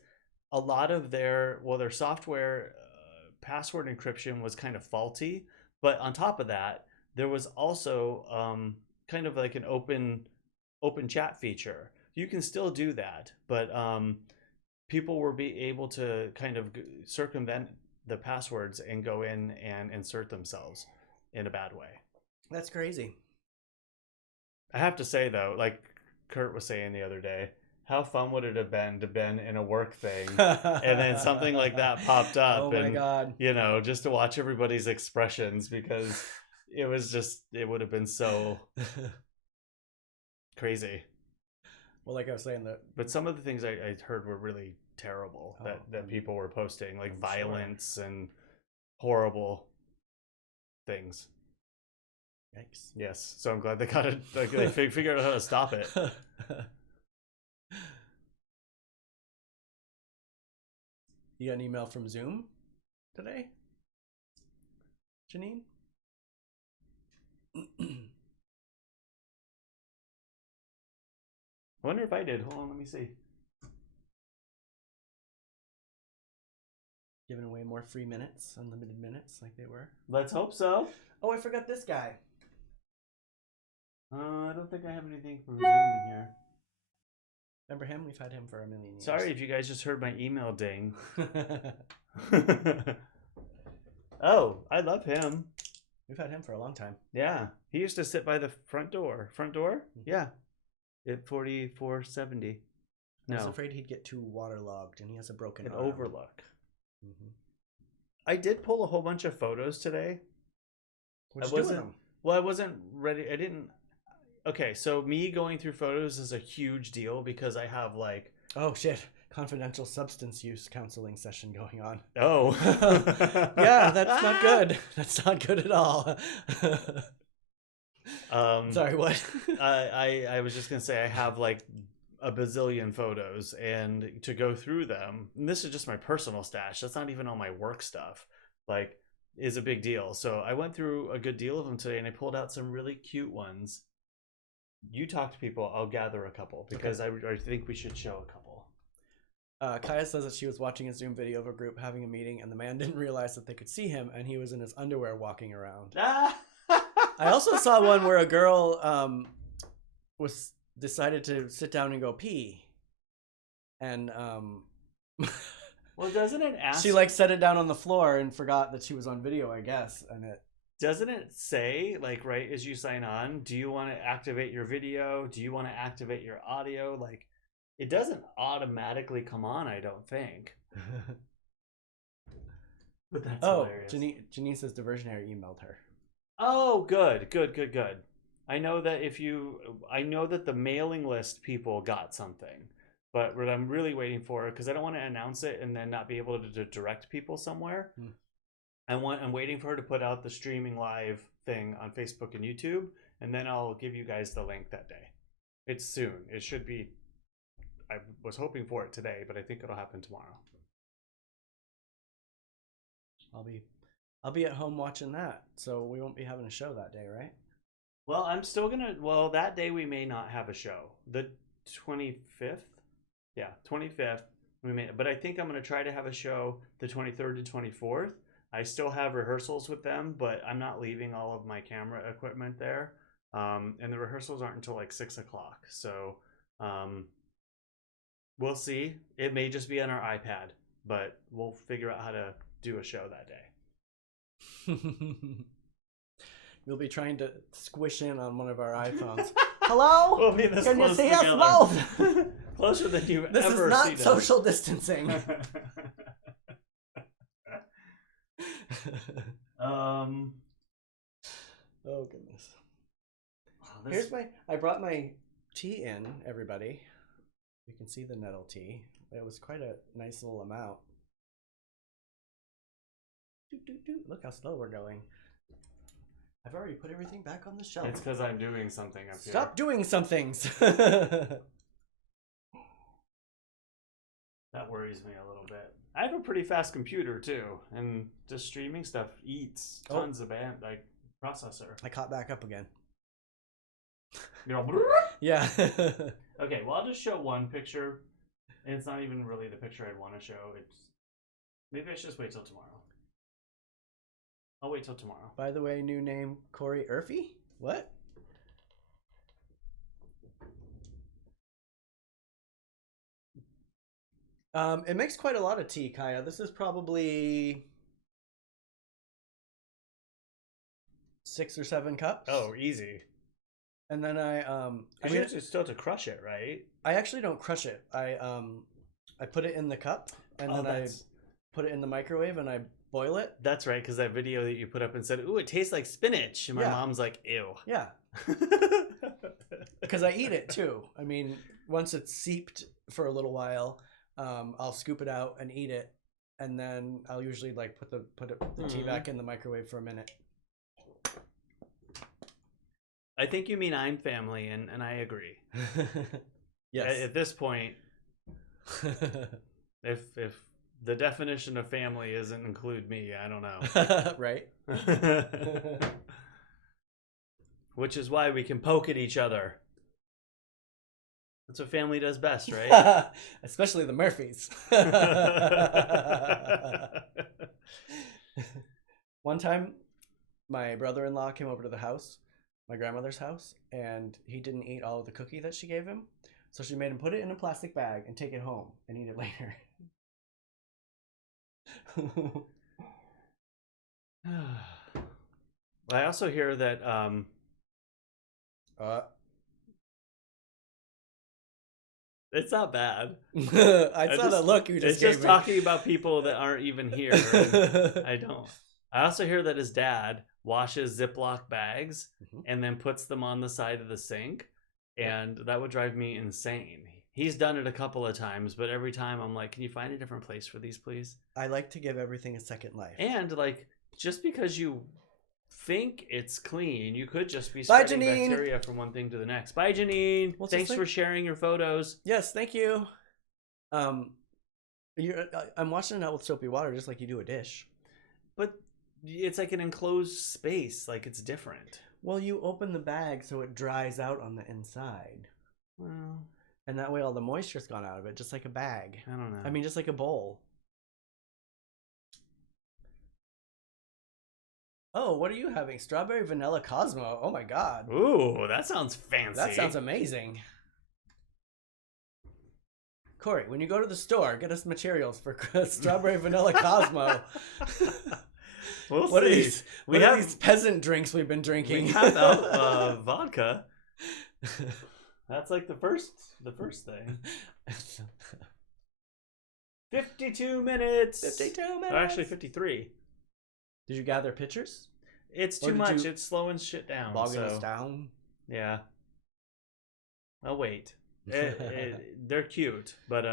a lot of their software password encryption was kind of faulty. But on top of that, there was also kind of like an open chat feature. You can still do that, but people were able to kind of circumvent the passwords and go in and insert themselves in a bad way. That's crazy. I have to say though, like Kurt was saying the other day, how fun would it have been to been in a work thing and then something like that popped up? Oh my God. You know, just to watch everybody's expressions, because it would have been so crazy. Well, like I was saying but some of the things I heard were really terrible that people were posting, like violence and horrible things. Yikes. Yes, so I'm glad they got it. Like they figured out how to stop it. You got an email from Zoom today, Janine? I wonder if I did. Hold on, let me see. Giving away more free minutes, unlimited minutes, like they were. Let's hope so. Oh, I forgot this guy. I don't think I have anything from Zoom in here. Remember him? We've had him for a million years. Sorry if you guys just heard my email ding. Oh, I love him. We've had him for a long time. Yeah, he used to sit by the front door. Front door? Yeah. At 4470. I was afraid he'd get too waterlogged, and he has a broken arm. Overlook. Mm-hmm. I did pull a whole bunch of photos today. I wasn't ready. I didn't. Okay, so me going through photos is a huge deal because I have like... Oh, shit. Confidential substance use counseling session going on. Oh. Yeah, that's not good. That's not good at all. Sorry, what? I was just going to say I have like a bazillion photos, and to go through them, and this is just my personal stash. That's not even all my work stuff. Like, is a big deal. So I went through a good deal of them today, and I pulled out some really cute ones. You talk to people, I'll gather a couple because I think we should show a couple. Kaya says that she was watching a Zoom video of a group having a meeting, and the man didn't realize that they could see him, and he was in his underwear walking around. I also saw one where a girl was decided to sit down and go pee, and well, doesn't it ask? She like set it down on the floor and forgot that she was on video, I guess, and it. Doesn't it say, like, right as you sign on, do you want to activate your video? Do you want to activate your audio? Like, it doesn't automatically come on, I don't think. But that's hilarious. Janine says Diversionary emailed her. Oh, good. I know that the mailing list people got something. But what I'm really waiting for, because I don't want to announce it and then not be able to direct people somewhere. I'm waiting for her to put out the streaming live thing on Facebook and YouTube, and then I'll give you guys the link that day. It's soon. It should be. I was hoping for it today, but I think it'll happen tomorrow. I'll be at home watching that, so we won't be having a show that day, right? Well, I'm still gonna. Well, that day we may not have a show. The 25th. Yeah, 25th. But I think I'm gonna try to have a show the 23rd and 24th. I still have rehearsals with them, but I'm not leaving all of my camera equipment there. And the rehearsals aren't until like 6 o'clock. So we'll see. It may just be on our iPad, but we'll figure out how to do a show that day. We'll be trying to squish in on one of our iPhones. Hello? We'll be this Can you close see together. us both? Closer than you've this ever is seen not social distancing. Oh goodness. Here's I brought my tea in, everybody. You can see the nettle tea. It was quite a nice little amount. Look how slow we're going. I've already put everything back on the shelf. It's because I'm doing something up here. Stop doing some things. That worries me a little bit. I have a pretty fast computer too, and just streaming stuff eats tons of processor. I caught back up again. You know, Yeah. okay, well, I'll just show one picture, and it's not even really the picture I'd want to show. It's maybe I should just wait till tomorrow. I'll wait till tomorrow. By the way, new name Cory Urfy? What? It makes quite a lot of tea, Kaya. This is probably 6 or 7 cups. Oh, easy. And then I mean, it's still to crush it, right? I actually don't crush it. I put it in the cup and then I put it in the microwave and I boil it. That's right, because that video that you put up and said, "Ooh, it tastes like spinach," and my mom's like, "Ew." Yeah. Because I eat it too. I mean, once it's seeped for a little while, I'll scoop it out and eat it, and then I'll usually like put the tea back in the microwave for a minute. I think you mean I'm family, and I agree. Yes. At this point, if the definition of family doesn't include me, I don't know. Right. Which is why we can poke at each other. That's what family does best, right? Especially the Murphys. One time, my brother-in-law came over to the house, my grandmother's house, and he didn't eat all of the cookie that she gave him. So she made him put it in a plastic bag and take it home and eat it later. I also hear that it's not bad. I saw the look you just gave It's just me. talking about people that aren't even here. I don't. I also hear that his dad washes Ziploc bags and then puts them on the side of the sink, and that would drive me insane. He's done it a couple of times, but every time I'm like, can you find a different place for these, please? I like to give everything a second life. And like, just because you think it's clean, you could just be spreading bacteria from one thing to the next. Bye, Janine. Well, thanks for sharing your photos. Yes, thank you. I'm washing it out with soapy water just like you do a dish. But it's like an enclosed space. Like, it's different. Well, you open the bag so it dries out on the inside. Well, and that way all the moisture's gone out of it, just like a bag. I don't know. I mean, just like a bowl. Oh, what are you having? Strawberry vanilla Cosmo. Oh my god. Ooh, that sounds fancy. That sounds amazing. Cory, when you go to the store, get us materials for strawberry vanilla Cosmo. What see. What are these peasant drinks we've been drinking? We have vodka. That's like the first thing. 52 minutes. 52 minutes. Or actually 53. Did you gather pictures? It's too much. It's slowing shit down. Bogging us down? Yeah. I'll wait. They're cute, but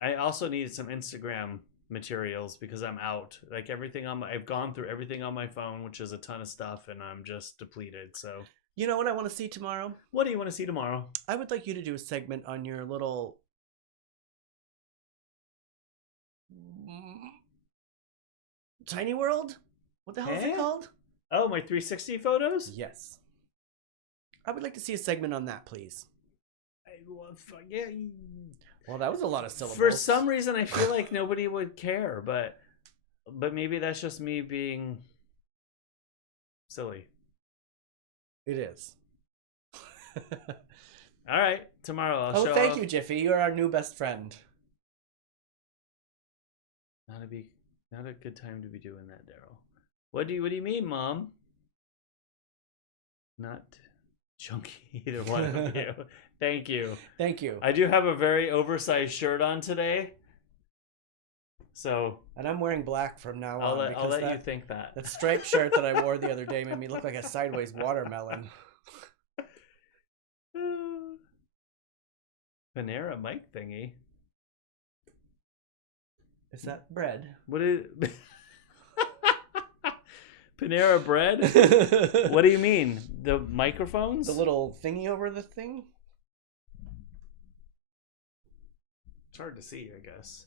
I also need some Instagram materials because I'm out. Like I've gone through everything on my phone, which is a ton of stuff, and I'm just depleted. So you know what I want to see tomorrow? What do you want to see tomorrow? I would like you to do a segment on your little Tiny World? What the hell is it called? Oh, my 360 photos? Yes. I would like to see a segment on that, please. Well, that was a lot of syllables. For some reason, I feel like nobody would care, but maybe that's just me being silly. It is. All right, tomorrow I'll show. Oh, thank you, Jiffy. You're our new best friend. Not a good time to be doing that, Derrol. What do you mean, Mom? Not chunky, either one of you. Thank you. Thank you. I do have a very oversized shirt on today. So, and I'm wearing black from now on. I'll let you think that. That striped shirt that I wore the other day made me look like a sideways watermelon. Panera mic thingy. Is that bread? What is Panera bread? What do you mean? The microphones? The little thingy over the thing? It's hard to see, I guess.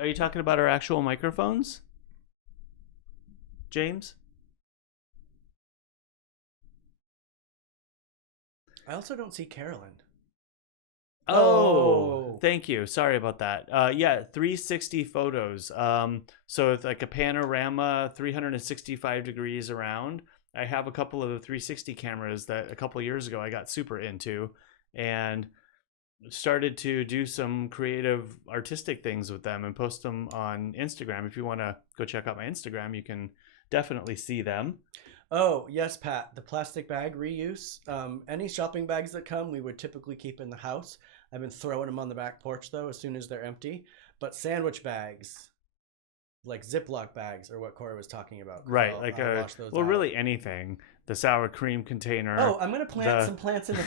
Are you talking about our actual microphones, James? I also don't see Carolyn. Oh, thank you. Sorry about that. Yeah, 360 photos. So it's like a panorama, 365 degrees around. I have a couple of the 360 cameras that a couple of years ago I got super into, and started to do some creative artistic things with them and post them on Instagram. If you want to go check out my Instagram, you can definitely see them. Oh, yes, Pat. The plastic bag reuse. Any shopping bags that come, we would typically keep in the house. I've been throwing them on the back porch, though, as soon as they're empty. But sandwich bags, like Ziploc bags, are what Cory was talking about. Right. I'll wash those well, out. really anything. The sour cream container. Oh, I'm going to plant some plants in the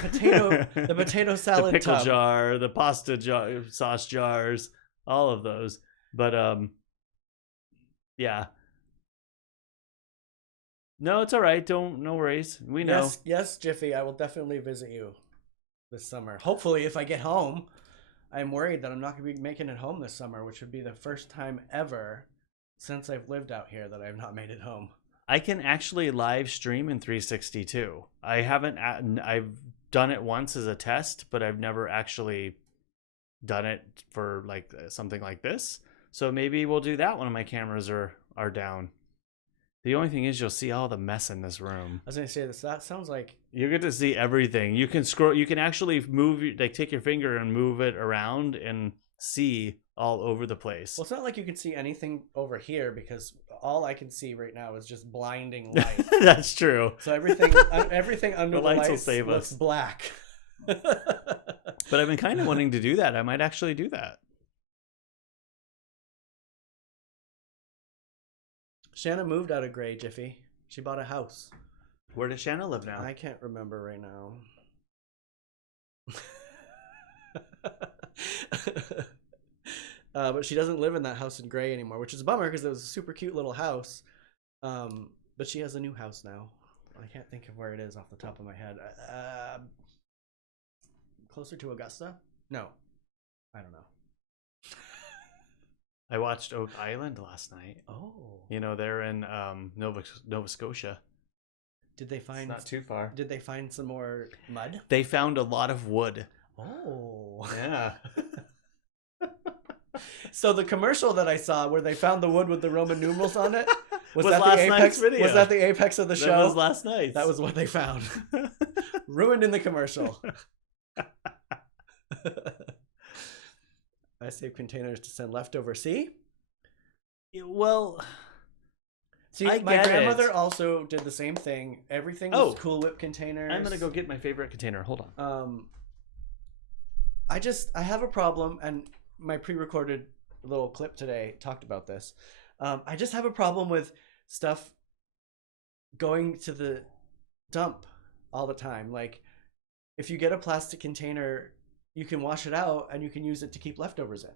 potato salad the pickle tub. jar, the pasta jar, sauce jars, all of those. But, yeah. No, it's all right. No worries. We know. Yes, Jiffy, I will definitely visit you this summer. Hopefully, if I get home. I'm worried that I'm not going to be making it home this summer, which would be the first time ever since I've lived out here that I've not made it home. I can actually live stream in 360 too. I've done it once as a test, but I've never actually done it for like something like this. So maybe we'll do that when my cameras are down. The only thing is you'll see all the mess in this room. I was going to say this. That sounds like you get to see everything. You can scroll. You can actually take your finger and move it around and see all over the place. Well, it's not like you can see anything over here because all I can see right now is just blinding light. That's true. So everything under the lights will save looks us. black. But I've been kind of wanting to do that. I might actually do that. Shanna moved out of Gray, Jiffy. She bought a house. Where does Shanna live now? I can't remember right now. But she doesn't live in that house in Gray anymore, which is a bummer because it was a super cute little house. But she has a new house now. I can't think of where it is off the top of my head. Closer to Augusta? No. I don't know. I watched Oak Island last night. Oh. You know, they're in Nova Scotia. Did they find... It's not too far. Did they find some more mud? They found a lot of wood. Oh. Yeah. So the commercial that I saw where they found the wood with the Roman numerals on it, was that last the apex night's video. Was that the apex of the show? That was last night. That was what they found. Ruined in the commercial. I save containers to send leftover. See? Well, see, my grandmother also did the same thing. Everything was Cool Whip containers. I'm gonna go get my favorite container. Hold on. I have a problem, and my pre-recorded little clip today talked about this. I just have a problem with stuff going to the dump all the time. Like, if you get a plastic container, you can wash it out and you can use it to keep leftovers in.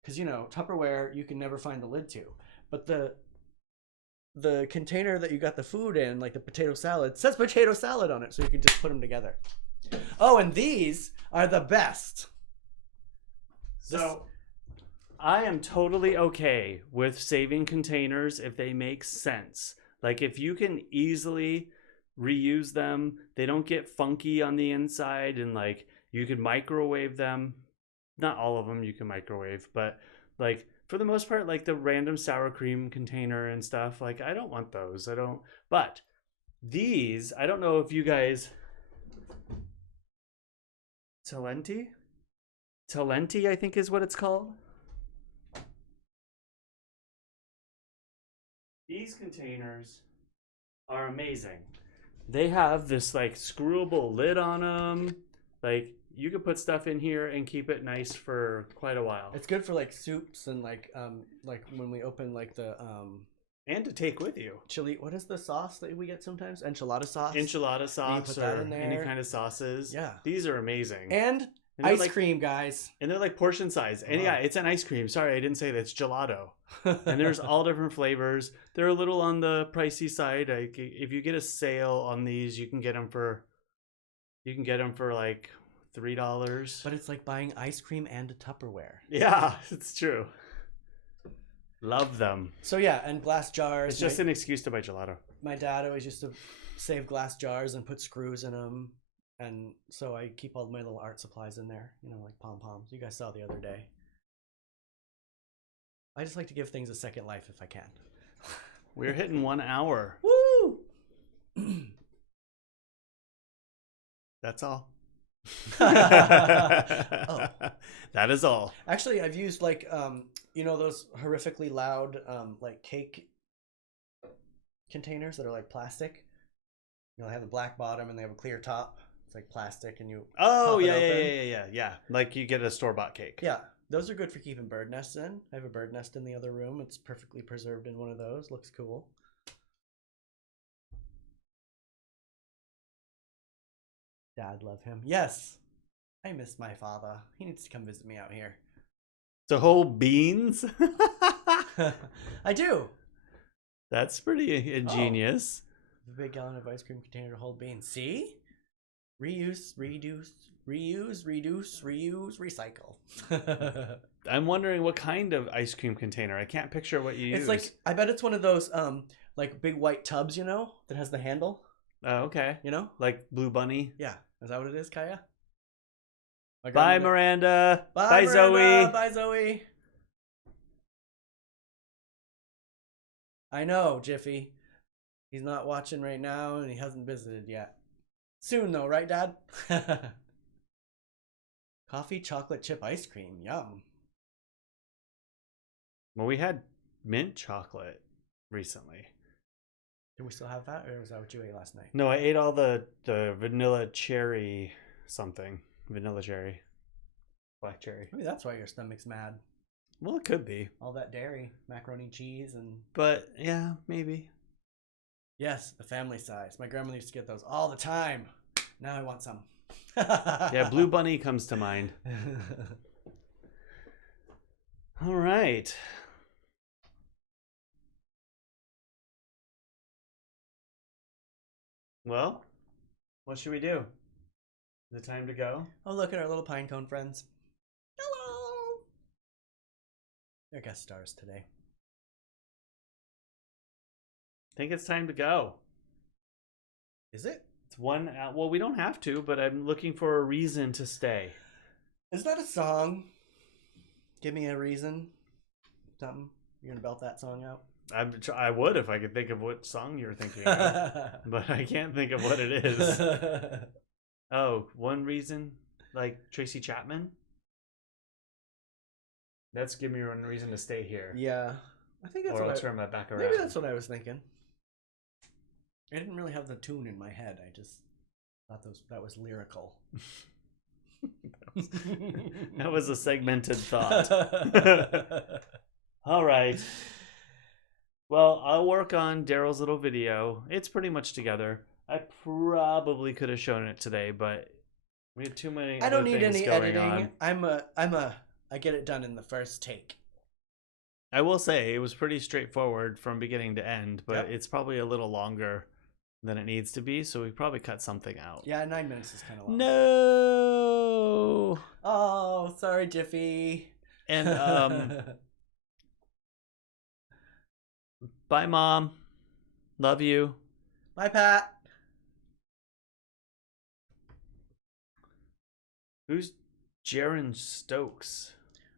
Because, you know, Tupperware, you can never find the lid to. But the container that you got the food in, like the potato salad, says potato salad on it, so you can just put them together. Oh, and these are the best. So, I am totally okay with saving containers if they make sense. Like, if you can easily reuse them, they don't get funky on the inside, and like you can microwave them. Not all of them you can microwave, but like for the most part, like the random sour cream container and stuff, like I don't want those. But these, I don't know if you guys, Talenti, I think is what it's called. These containers are amazing. They have this like screwable lid on them. Like you could put stuff in here and keep it nice for quite a while. It's good for like soups and like when we open like the and to take with you. Chili. What is the sauce that we get sometimes? Enchilada sauce. Enchilada sauce put that or in there. any kind of sauces. Yeah, these are amazing. And ice cream, guys. And they're like portion size. And yeah, it's an ice cream. Sorry, I didn't say that. It's gelato. And there's all different flavors. They're a little on the pricey side. If you get a sale on these, you can get them for like $3. But it's like buying ice cream and a Tupperware. Yeah, it's true. Love them. So yeah, and glass jars. It's just an excuse to buy gelato. My dad always used to save glass jars and put screws in them. And so I keep all my little art supplies in there, like pom-poms. You guys saw the other day. I just like to give things a second life if I can. We're hitting 1 hour. Woo! That's all. Oh. That is all. Actually, I've used those horrifically loud like cake containers that are like plastic. They have a black bottom and they have a clear top. It's like plastic, and you. Oh pop it yeah, open. yeah. Like you get a store-bought cake. Yeah, those are good for keeping bird nests in. I have a bird nest in the other room. It's perfectly preserved in one of those. Looks cool. Dad, love him. Yes, I miss my father. He needs to come visit me out here. So whole beans. I do. That's pretty ingenious. A big gallon of ice cream container to hold beans. See? Reuse, reduce, reuse, reduce, reuse, recycle. I'm wondering what kind of ice cream container. I can't picture what you use. It's like, I bet it's one of those like big white tubs, that has the handle. Oh, okay. Like Blue Bunny. Yeah. Is that what it is, Kaya? Bye, Miranda. Bye, Miranda. Zoe. Bye, Zoe. I know, Jiffy. He's not watching right now, and he hasn't visited yet. Soon, though, right, Dad? Coffee chocolate chip ice cream. Yum. Well, we had mint chocolate recently. Do we still have that, or was that what you ate last night? No, I ate all the vanilla cherry something. Vanilla cherry. Black cherry. Maybe that's why your stomach's mad. Well, it could be. All that dairy, macaroni cheese, and... But, yeah, maybe. Yes, the family size. My grandmother used to get those all the time. Now I want some. Yeah, Blue Bunny comes to mind. All right. Well, what should we do? Is it time to go? Oh, look at our little pine cone friends. Hello! They're guest stars today. I think it's time to go. Is it? It's 1 hour. Well, we don't have to, but I'm looking for a reason to stay. Is that a song? Give me a reason. Something. You're gonna belt that song out? I would if I could think of what song you're thinking of. But I can't think of what it is. Oh, one reason? Like Tracy Chapman? That's give me one reason to stay here. Yeah. I think that's or what I'll turn my back around. Maybe that's what I was thinking. I didn't really have the tune in my head. I just thought that was lyrical. That was a segmented thought. All right. Well, I'll work on Derrol's little video. It's pretty much together. I probably could have shown it today, but we had too many. I don't other need things any going editing. on. I get it done in the first take. I will say it was pretty straightforward from beginning to end, but Yep. it's probably a little longer than it needs to be, so we probably cut something out. Yeah, 9 minutes is kind of long. No. Oh, sorry, Jiffy. And bye, Mom. Love you. Bye, Pat. Who's Jaron Stokes?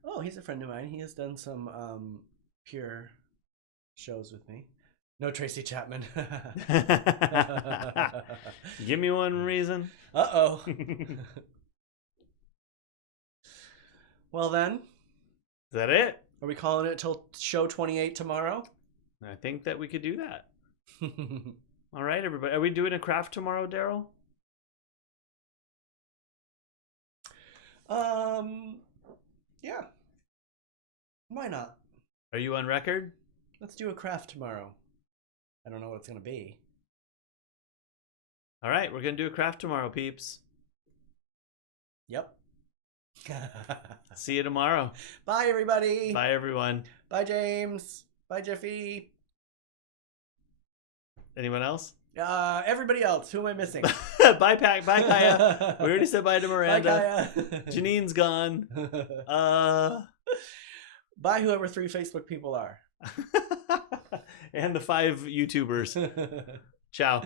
Oh, he's a friend of mine. He has done some pure shows with me. No Tracy Chapman. Give me one reason. Uh-oh. Well then. Is that it? Are we calling it till show 28 tomorrow? I think that we could do that. All right, everybody. Are we doing a craft tomorrow, Derrol? Yeah. Why not? Are you on record? Let's do a craft tomorrow. I don't know what it's going to be. All right, we're going to do a craft tomorrow, peeps. Yep. See you tomorrow. Bye, everybody. Bye, everyone. Bye, James. Bye, Jeffy. Anyone else? Everybody else. Who am I missing? Bye, Pack. Bye, Kaya. We already said bye to Miranda. Bye, Kaya. Janine's gone. Bye, whoever 3 Facebook people are. And the 5 YouTubers. Ciao.